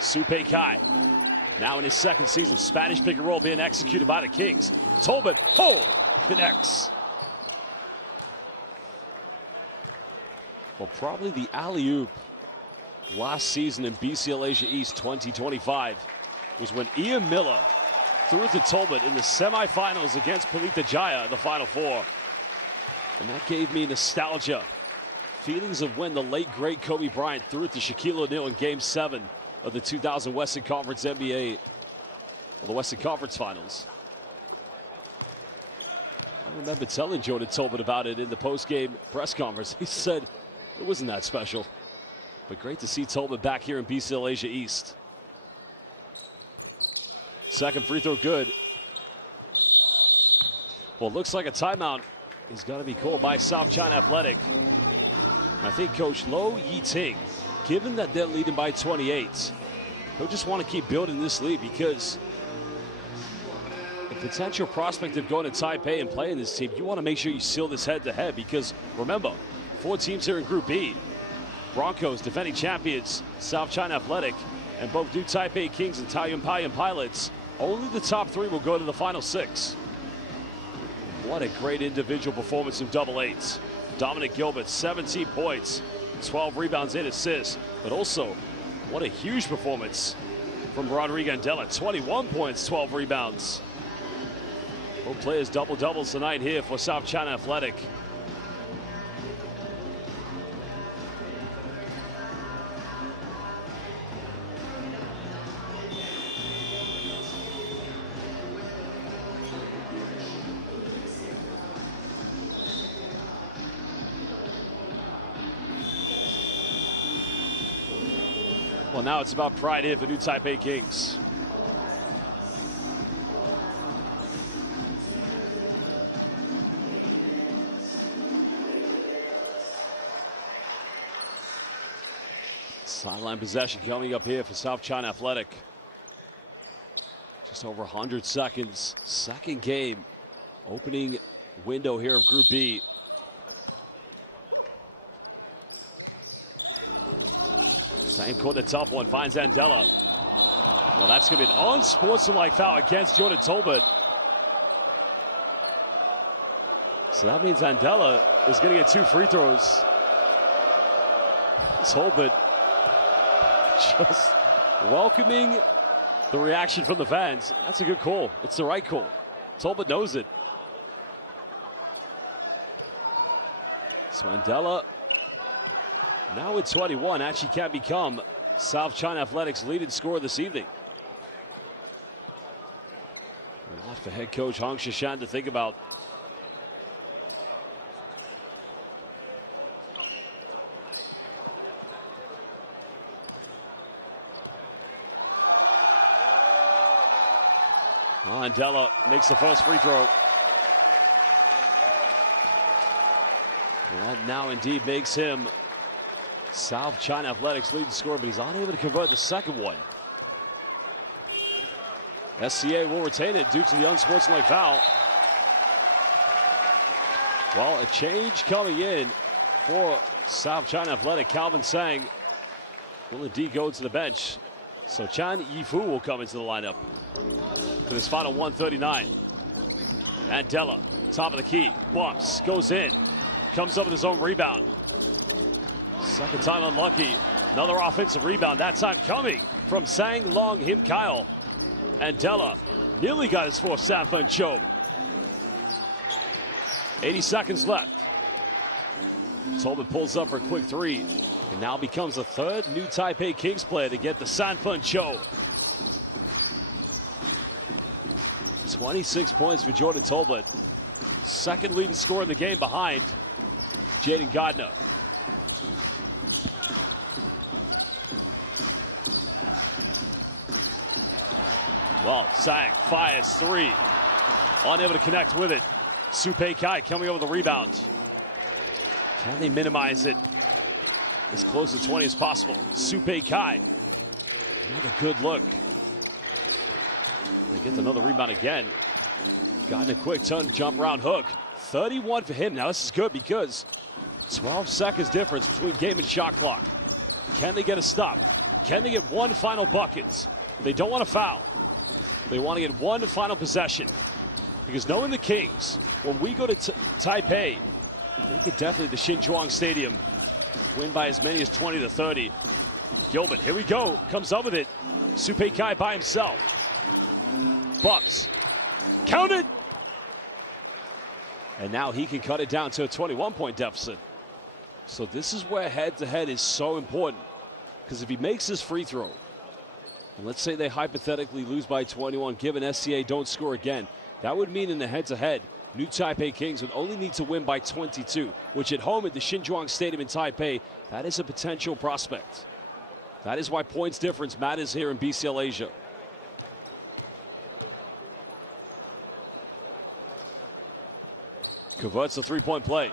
Supe Kai, now in his 2nd season, Spanish pick and roll being executed by the Kings. Tolbert, connects. Well, probably the alley-oop last season in BCL Asia East 2025 was when Ian Miller threw it to Tolbert in the semifinals against Pelita Jaya in the Final Four. And that gave me nostalgia. Feelings of when the late, great Kobe Bryant threw it to Shaquille O'Neal in Game 7 of the 2000 Western Conference NBA, or the Western Conference Finals. I remember telling Jordan Tolbert about it in the post-game press conference. He said it wasn't that special. But great to see Tolbert back here in BCL Asia East. 2nd free throw good. Well, it looks like a timeout is going to be called by South China Athletic. I think Coach Lo Yi-Ting, given that they're leading by 28, he'll just want to keep building this lead because the potential prospect of going to Taipei and playing this team, you want to make sure you seal this head-to-head because, remember, 4 teams here in Group B. Broncos, defending champions, South China Athletic, and both New Taipei Kings and Taiyuan Pilots. Only the top 3 will go to the final 6. What a great individual performance from double eights. Dominic Gilbert, 17 points. 12 rebounds, 8 assists, but also what a huge performance from Rodrigo Andela. 21 points, 12 rebounds. Both players double-doubles tonight here for South China Athletic. Well, now it's about pride here for New Taipei Kings. Sideline possession coming up here for South China Athletic. Just over 100 seconds. 2nd game. Opening window here of Group B. Same court, a tough one, finds Andela. Well, that's going to be an unsportsmanlike foul against Jordan Tolbert. So that means Andela is going to get 2 free throws. Tolbert just welcoming The reaction from the fans. That's a good call. It's the right call. Tolbert knows it. Mandela, now with 21, actually can become South China Athletics' leading scorer this evening. A lot for head coach Hong Shishan to think about. Mandela makes the first free throw. And that now indeed makes him South China Athletics' leading scorer, but he's unable to convert the second one. SCA will retain it due to the unsportsmanlike foul. Well, a change coming in for South China Athletic. Calvin Sang will indeed go to the bench. So Chan Yifu will come into the lineup for this final 139. Mandela, top of the key, bumps, goes in, comes up with his own rebound. Second time unlucky. Another offensive rebound, that time coming from Sang Long Him Kyle. Mandela nearly got his fourth Sanfun Cho. 80 seconds left. Tolbert pulls up for a quick three, and now becomes the third new Taipei Kings player to get the Sanfun Cho. 26 points for Jordan Tolbert. Second leading scorer in the game behind Jaden Gardner. Well, Sang fires three. Unable to connect with it. Supei Kai coming over the rebound. Can they minimize it as close to 20 as possible? Supei Kai. Another good look. They get another rebound again. Got a quick turn jump round hook. 31 for him. Now this is good because 12 seconds difference between game and shot clock. Can they get a stop? Can they get one final bucket? They don't want to foul. They want to get one final possession. Because knowing the Kings, when we go to Taipei, they could definitely, the Xinzhuang Stadium, win by as many as 20 to 30. Gilbert, here we go, comes up with it. Supei Kai by himself. Bumps. Count it! And now he can cut it down to a 21-point deficit. So this is where head-to-head is so important. Because if he makes this free throw, and let's say they hypothetically lose by 21, given SCA don't score again, that would mean in the head-to-head, new Taipei Kings would only need to win by 22, which at home at the Xinzhuang Stadium in Taipei, that is a potential prospect. That is why points difference matters here in BCL Asia. Converts the three-point play.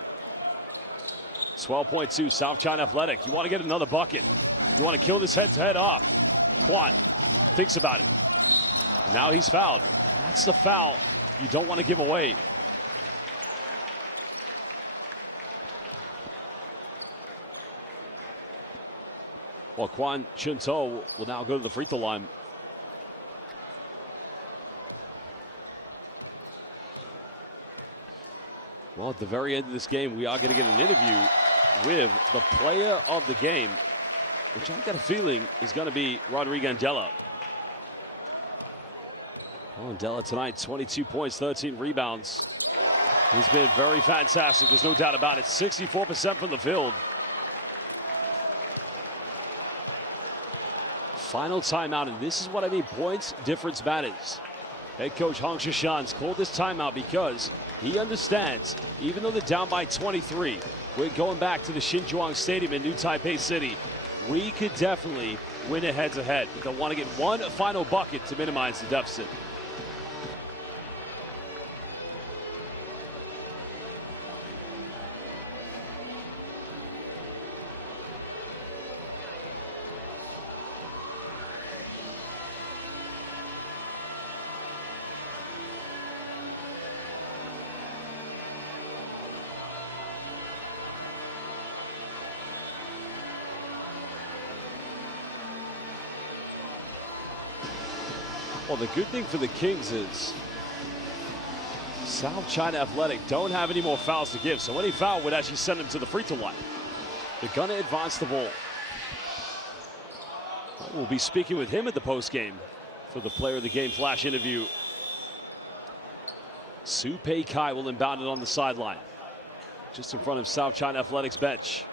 12.2, South China Athletic. You want to get another bucket. You want to kill this head-to-head off. Quan thinks about it. And now he's fouled. That's the foul you don't want to give away. Well, Quan Chunto will now go to the free throw line. Well, at the very end of this game, we are going to get an interview with the player of the game, which I've got a feeling is going to be Rodrigo Andela. Well, Andela tonight, 22 points, 13 rebounds. He's been very fantastic. There's no doubt about it. 64% from the field. Final timeout, and this is what I mean, points difference matters. Head coach Hong Shishan's called this timeout because he understands, even though they're down by 23, we're going back to the Xinzhuang Stadium in New Taipei City. We could definitely win it head-to-head. They'll want to get one final bucket to minimize the deficit. Well, the good thing for the Kings is South China Athletic don't have any more fouls to give. So any foul would actually send them to the free throw line. They're going to advance the ball. We'll be speaking with him at the post game. for the player of the game flash interview. Taipei Kai will inbound it on the sideline, just in front of South China Athletics bench.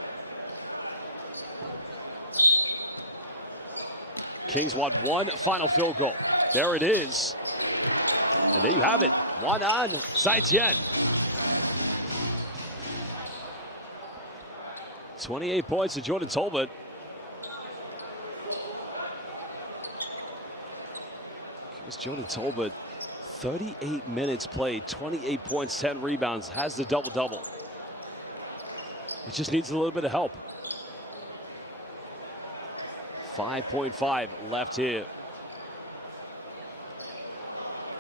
Kings want one final field goal. There it is. And there you have it. One on Saitian. 28 points to Jordan Tolbert. Here's Jordan Tolbert. 38 minutes played, 28 points, 10 rebounds, has the double-double. It just needs a little bit of help. 5.5 left here.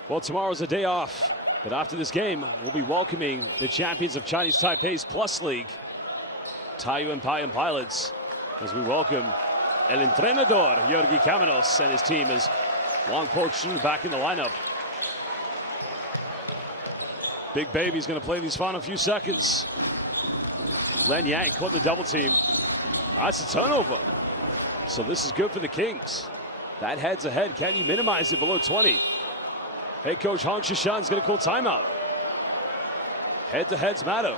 Well, tomorrow's a day off, but after this game, we'll be welcoming the champions of Chinese Taipei's Plus League, Taiyuan Pilots, as we welcome El Entrenador, Yorgi Kamenos, and his team as Wang Po-Chu back in the lineup. Big Baby's going to play these final few seconds. Len Yang caught the double team. That's a turnover. So this is good for the Kings. That heads ahead. Can you minimize it below 20? Head coach Hong Shishan is going to call timeout. Head-to-heads matter.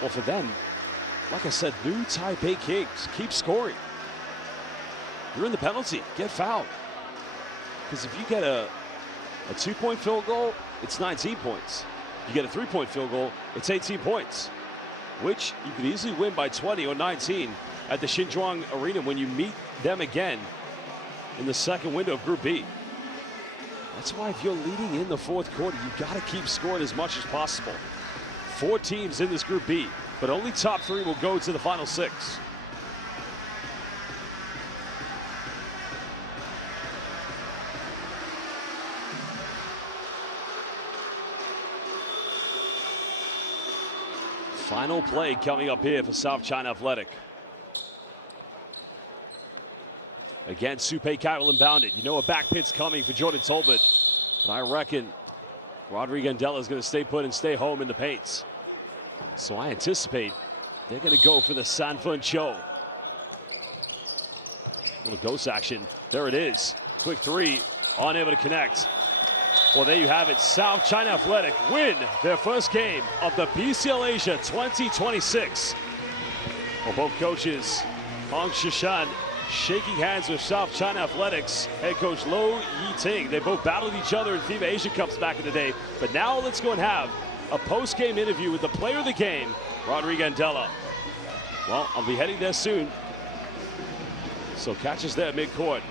Well, for them, like I said, new Taipei Kings keep scoring. You're in the penalty, get fouled. Because if you get a 2-point field goal, it's 19 points. You get a 3-point field goal, it's 18 points, which you could easily win by 20 or 19 at the Xinzhuang Arena when you meet them again in the second window of Group B. That's why if you're leading in the fourth quarter, you've got to keep scoring as much as possible. 4 teams in this Group B, but only top 3 will go to the final 6. Final play coming up here for South China Athletic. Again, Taipei Kai will inbound it. You know a back pit's coming for Jordan Tolbert, but I reckon Rodrigo Andela is going to stay put and stay home in the paints. So I anticipate they're going to go for the Sanfun Cho. Little ghost action. There it is. Quick 3, unable to connect. Well, there you have it. South China Athletic win their first game of the BCL Asia 2026. Well, both coaches, Hong Shishan, shaking hands with South China Athletics head coach Lo Yiting. They both battled each other in FIBA Asian Cups back in the day. But now let's go and have a post-game interview with the player of the game, Rodrigo Andela. Well, I'll be heading there soon. So catch us there mid-court.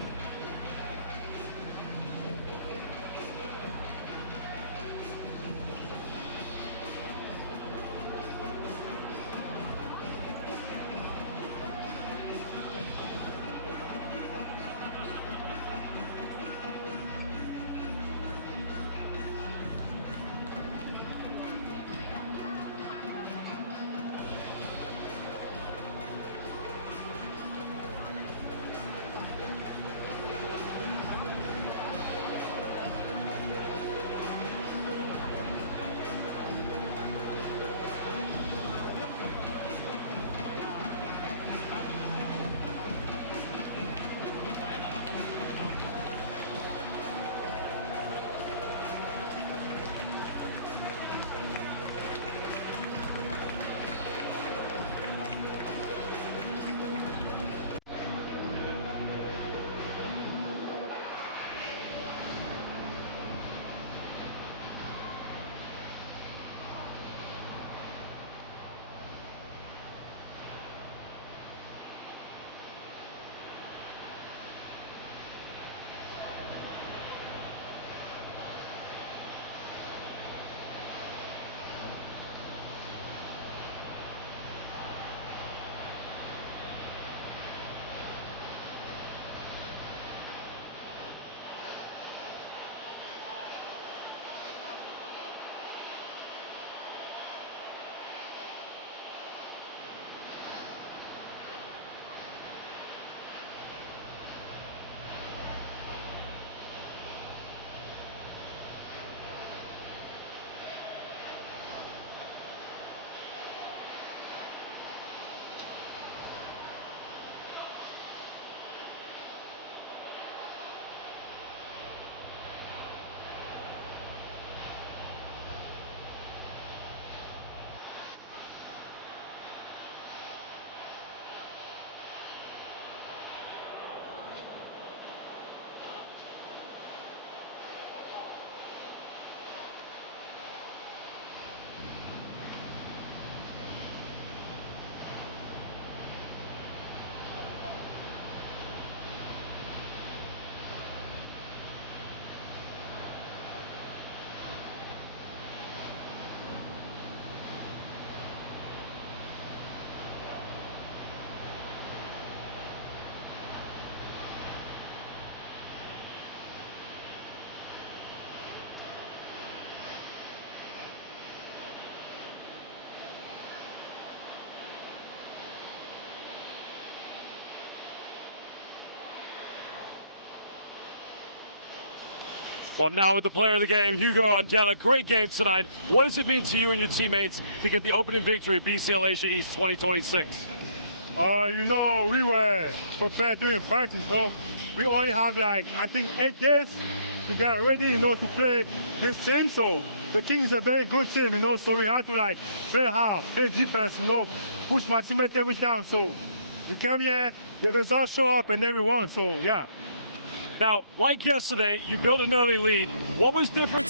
Well, now with the player of the game, Hugo had a great game tonight. What does it mean to you and your teammates to get the opening victory at BCL Asia East 2026? We were prepared during practice, we only have I think 8 days to get ready, to play this team. So the King is a very good team, so we have to play hard, play defense, push my teammates every time. So we came here, the results show up, and then we won. So yeah. Now, like yesterday, you built an early lead. What was different?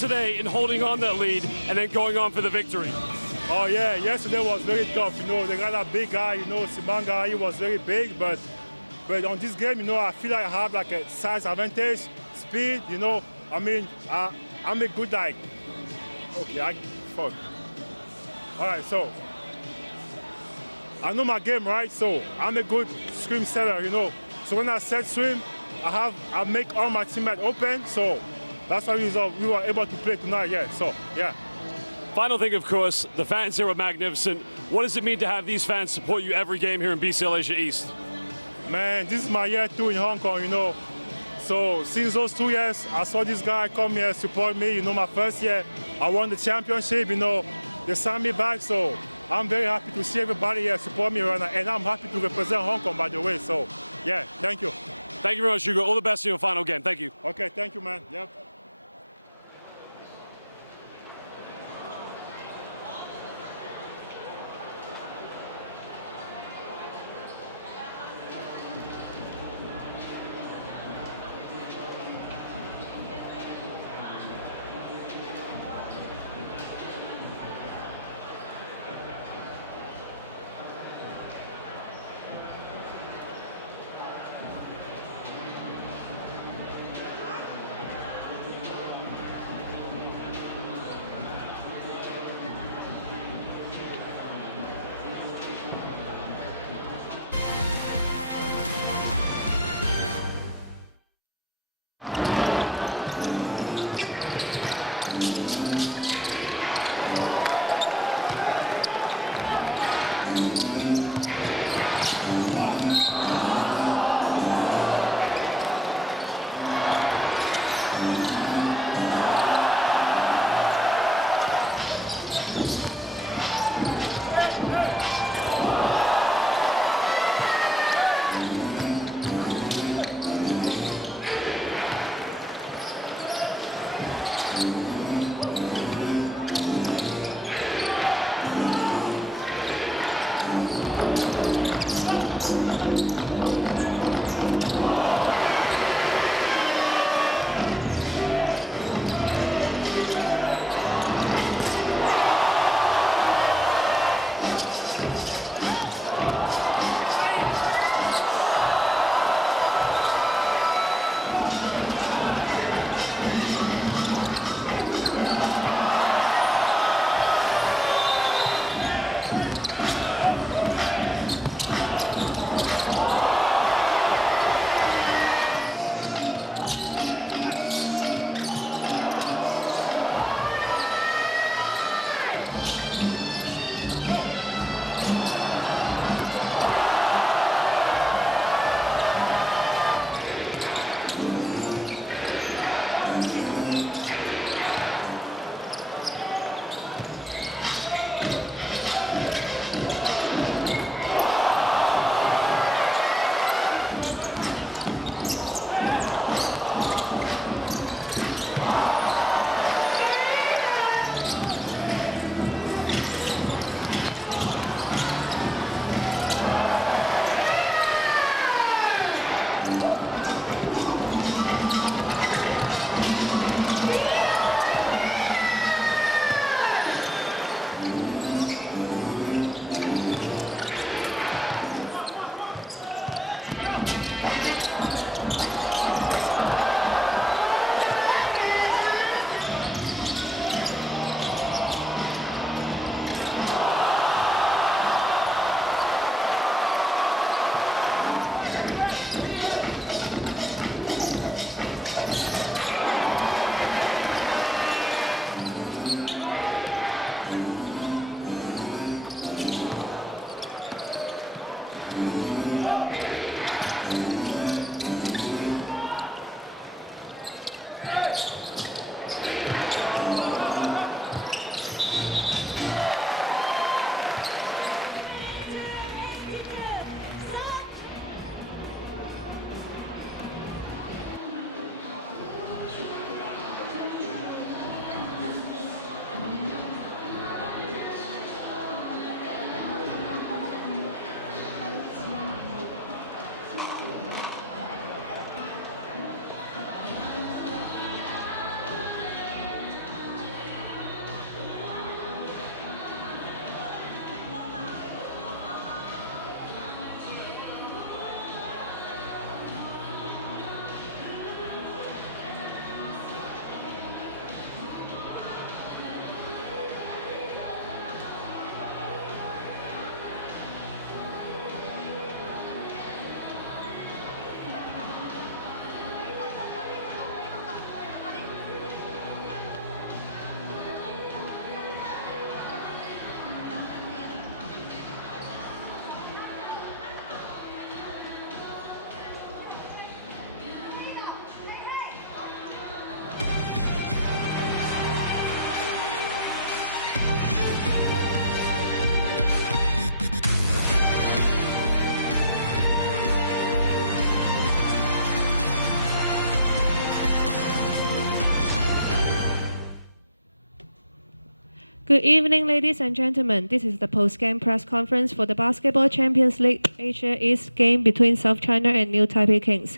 to South China and eight other games.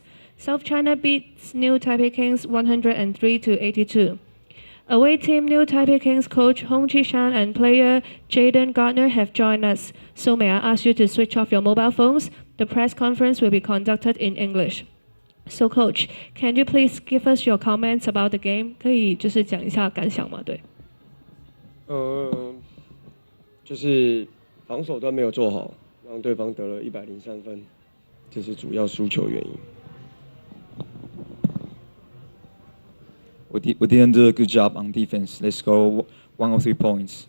South China beat New Dominicans 103-82. Our team New Dominicans coach Hong Ji-Hua and player Jaden Garner have joined us. So may I ask you to switch off your mobile phones? The press conference will be conducted in English. So coach, can you please give us your comments about the game? 对于这次比赛来讲呢？We can do a good job against this other opponents.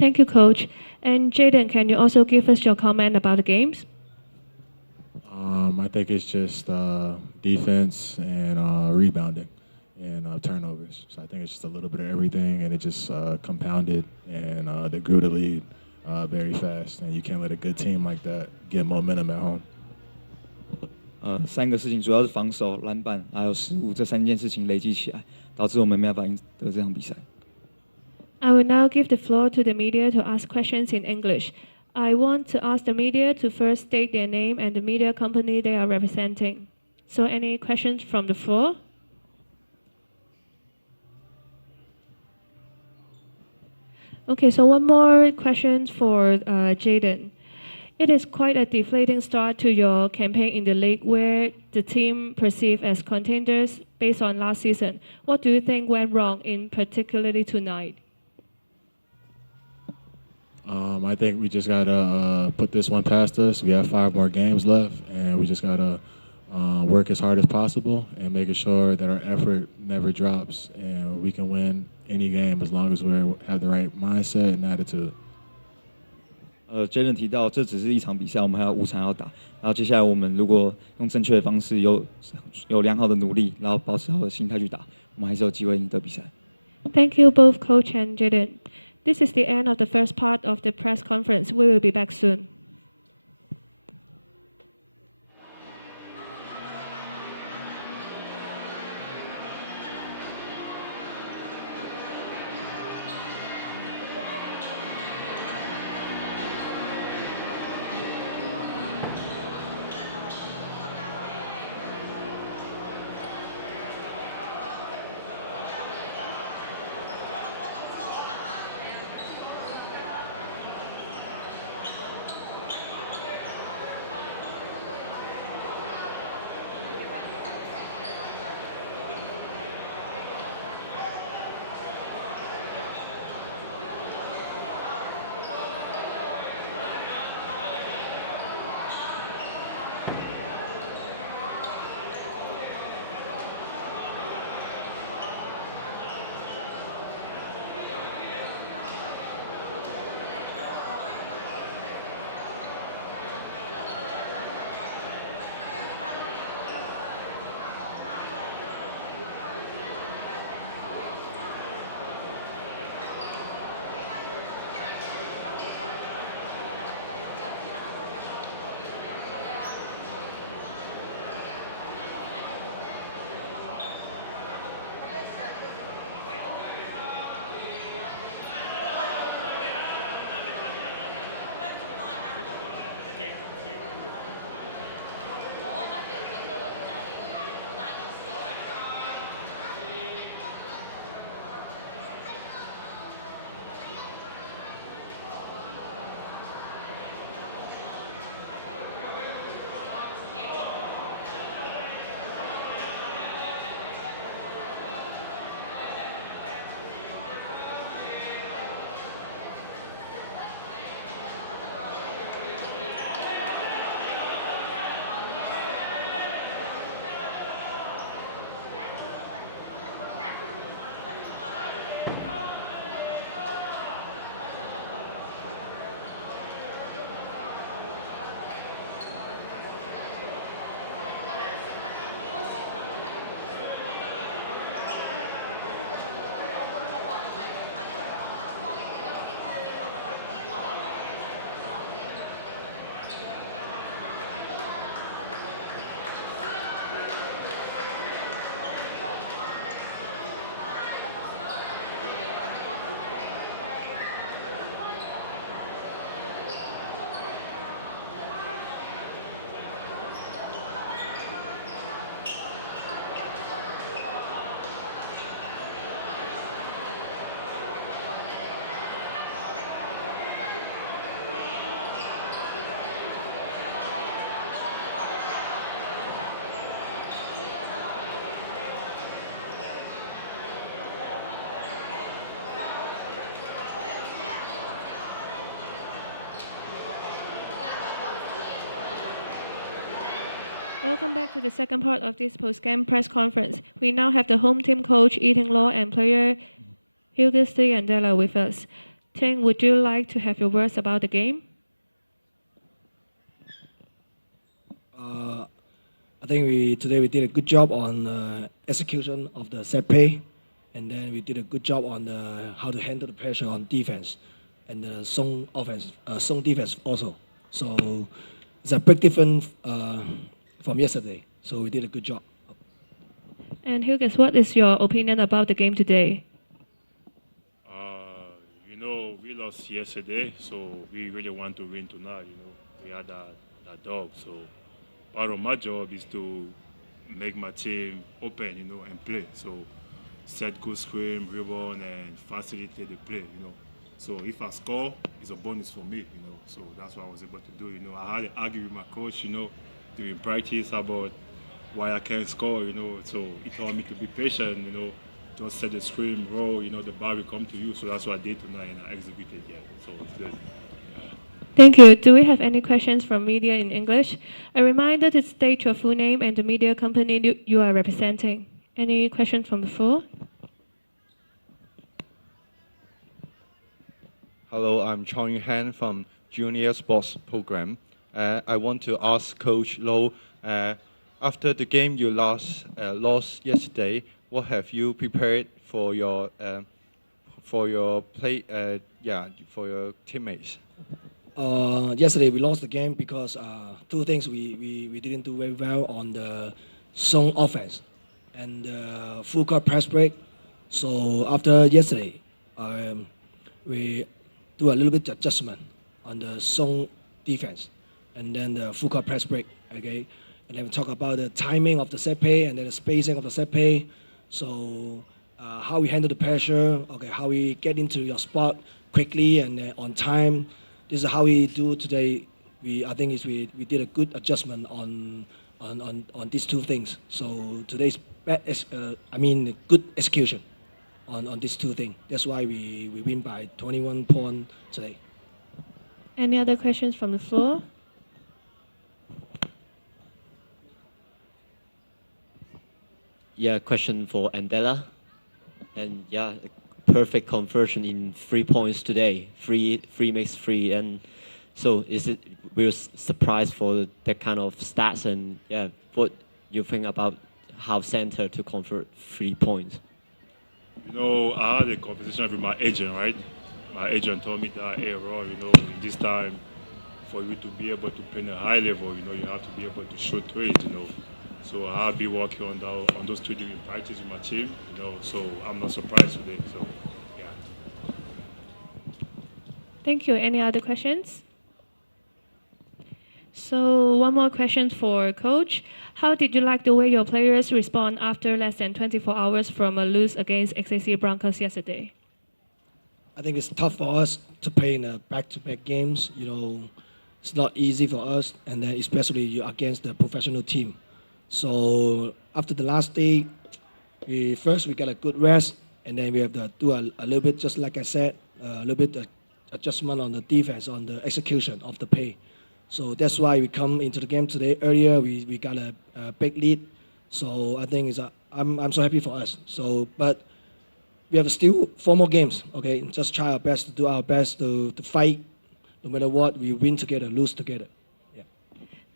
Thank you, coach. And Jacob, can you also give us your comment about the games? I would now give the floor to the media to ask questions in English. I would like to ask the media to first state their name and the media commentator and his own team. So any questions from the floor? Okay, so one more question for Jaden. It is quite a different start to your career in the league where the team received as contenders based on last season. What do you think went wrong and particularly tonight? We just had a good practice and I found that it was not we just had as possible. Thank you both for Jaden. This is the end of the first part of the press conference. We will be back soon. Okay, do we have any questions from either in English? A reminder that state your full name and the media company you are representing. Any questions from the floor? Any other questions from the floor? Thank you. Any other questions? So, one more question for our coach. How did you have to your players respond after the 24 hours for the news against the FIBA Pacific?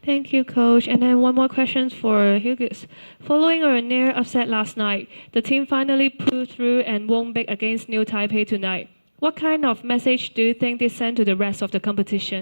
Thank you for any more questions for our leaders. Following our tour I saw last night, the team finally pulled through and moved it against Taipei today. What kind of message do you think they sent to the rest of the competition?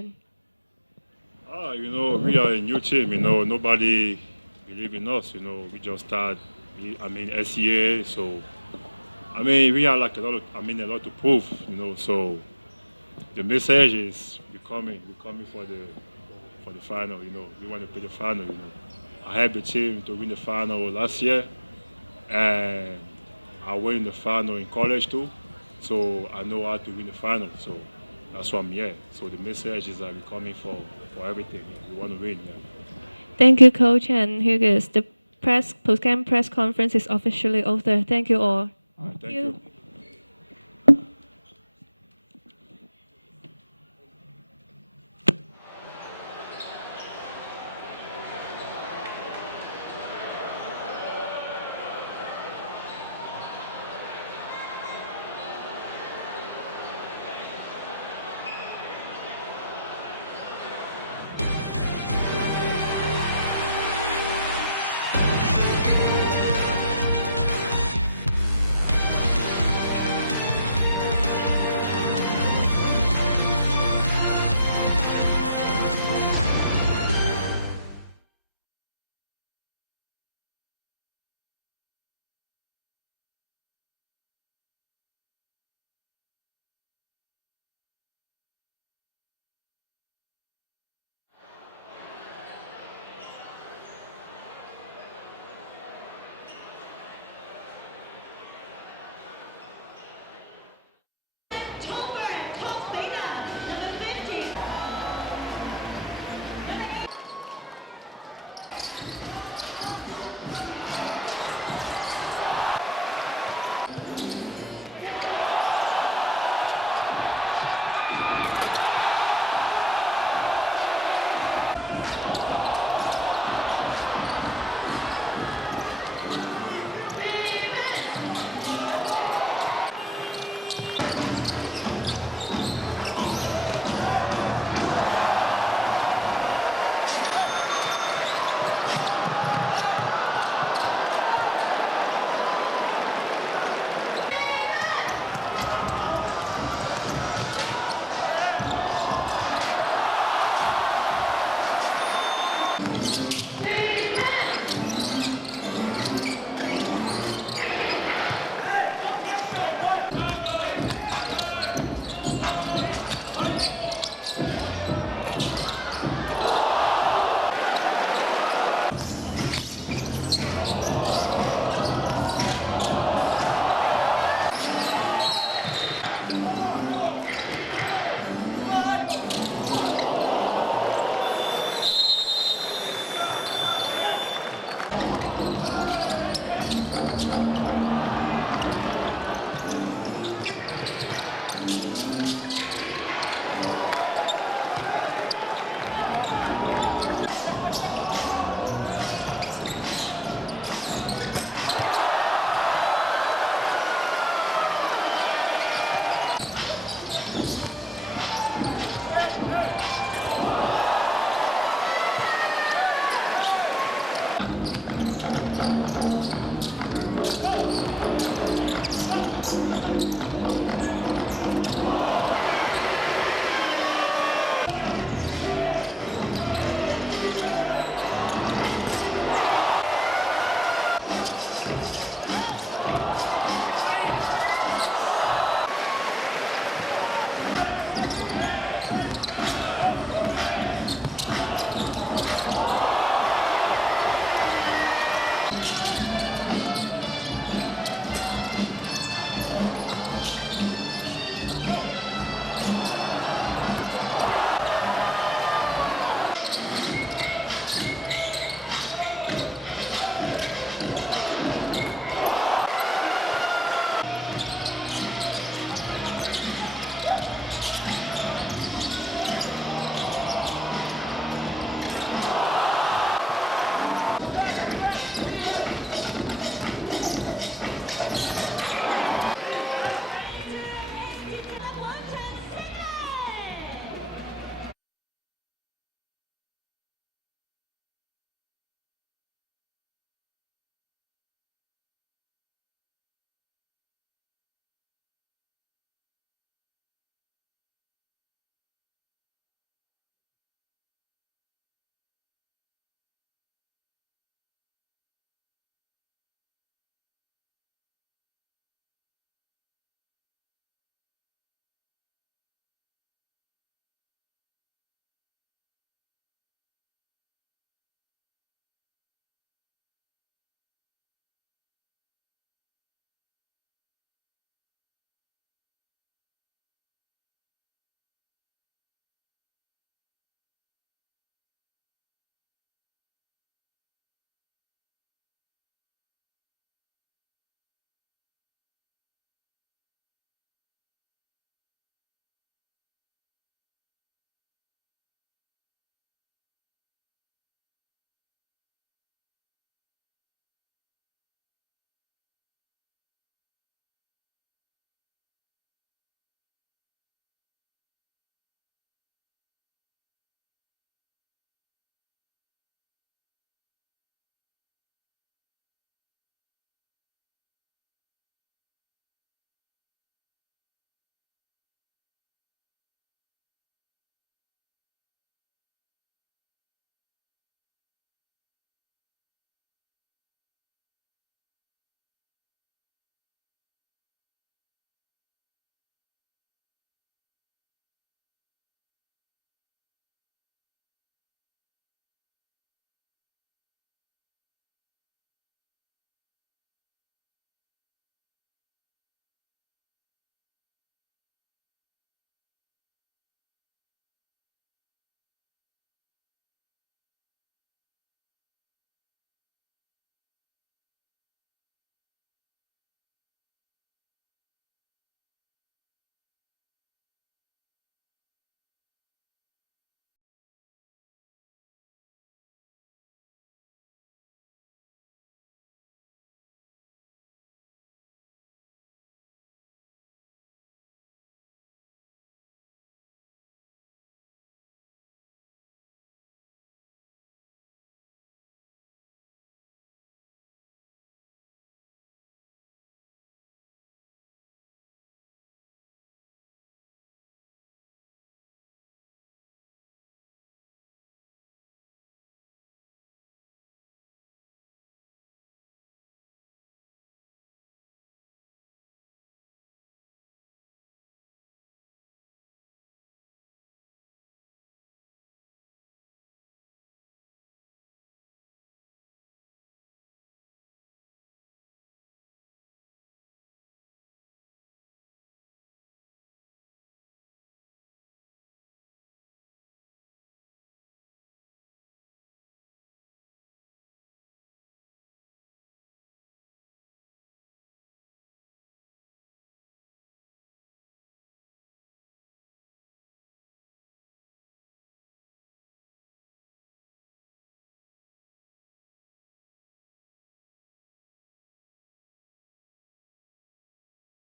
Thank you, Coach, and leaders. The game press conference is officially open. Thank you all.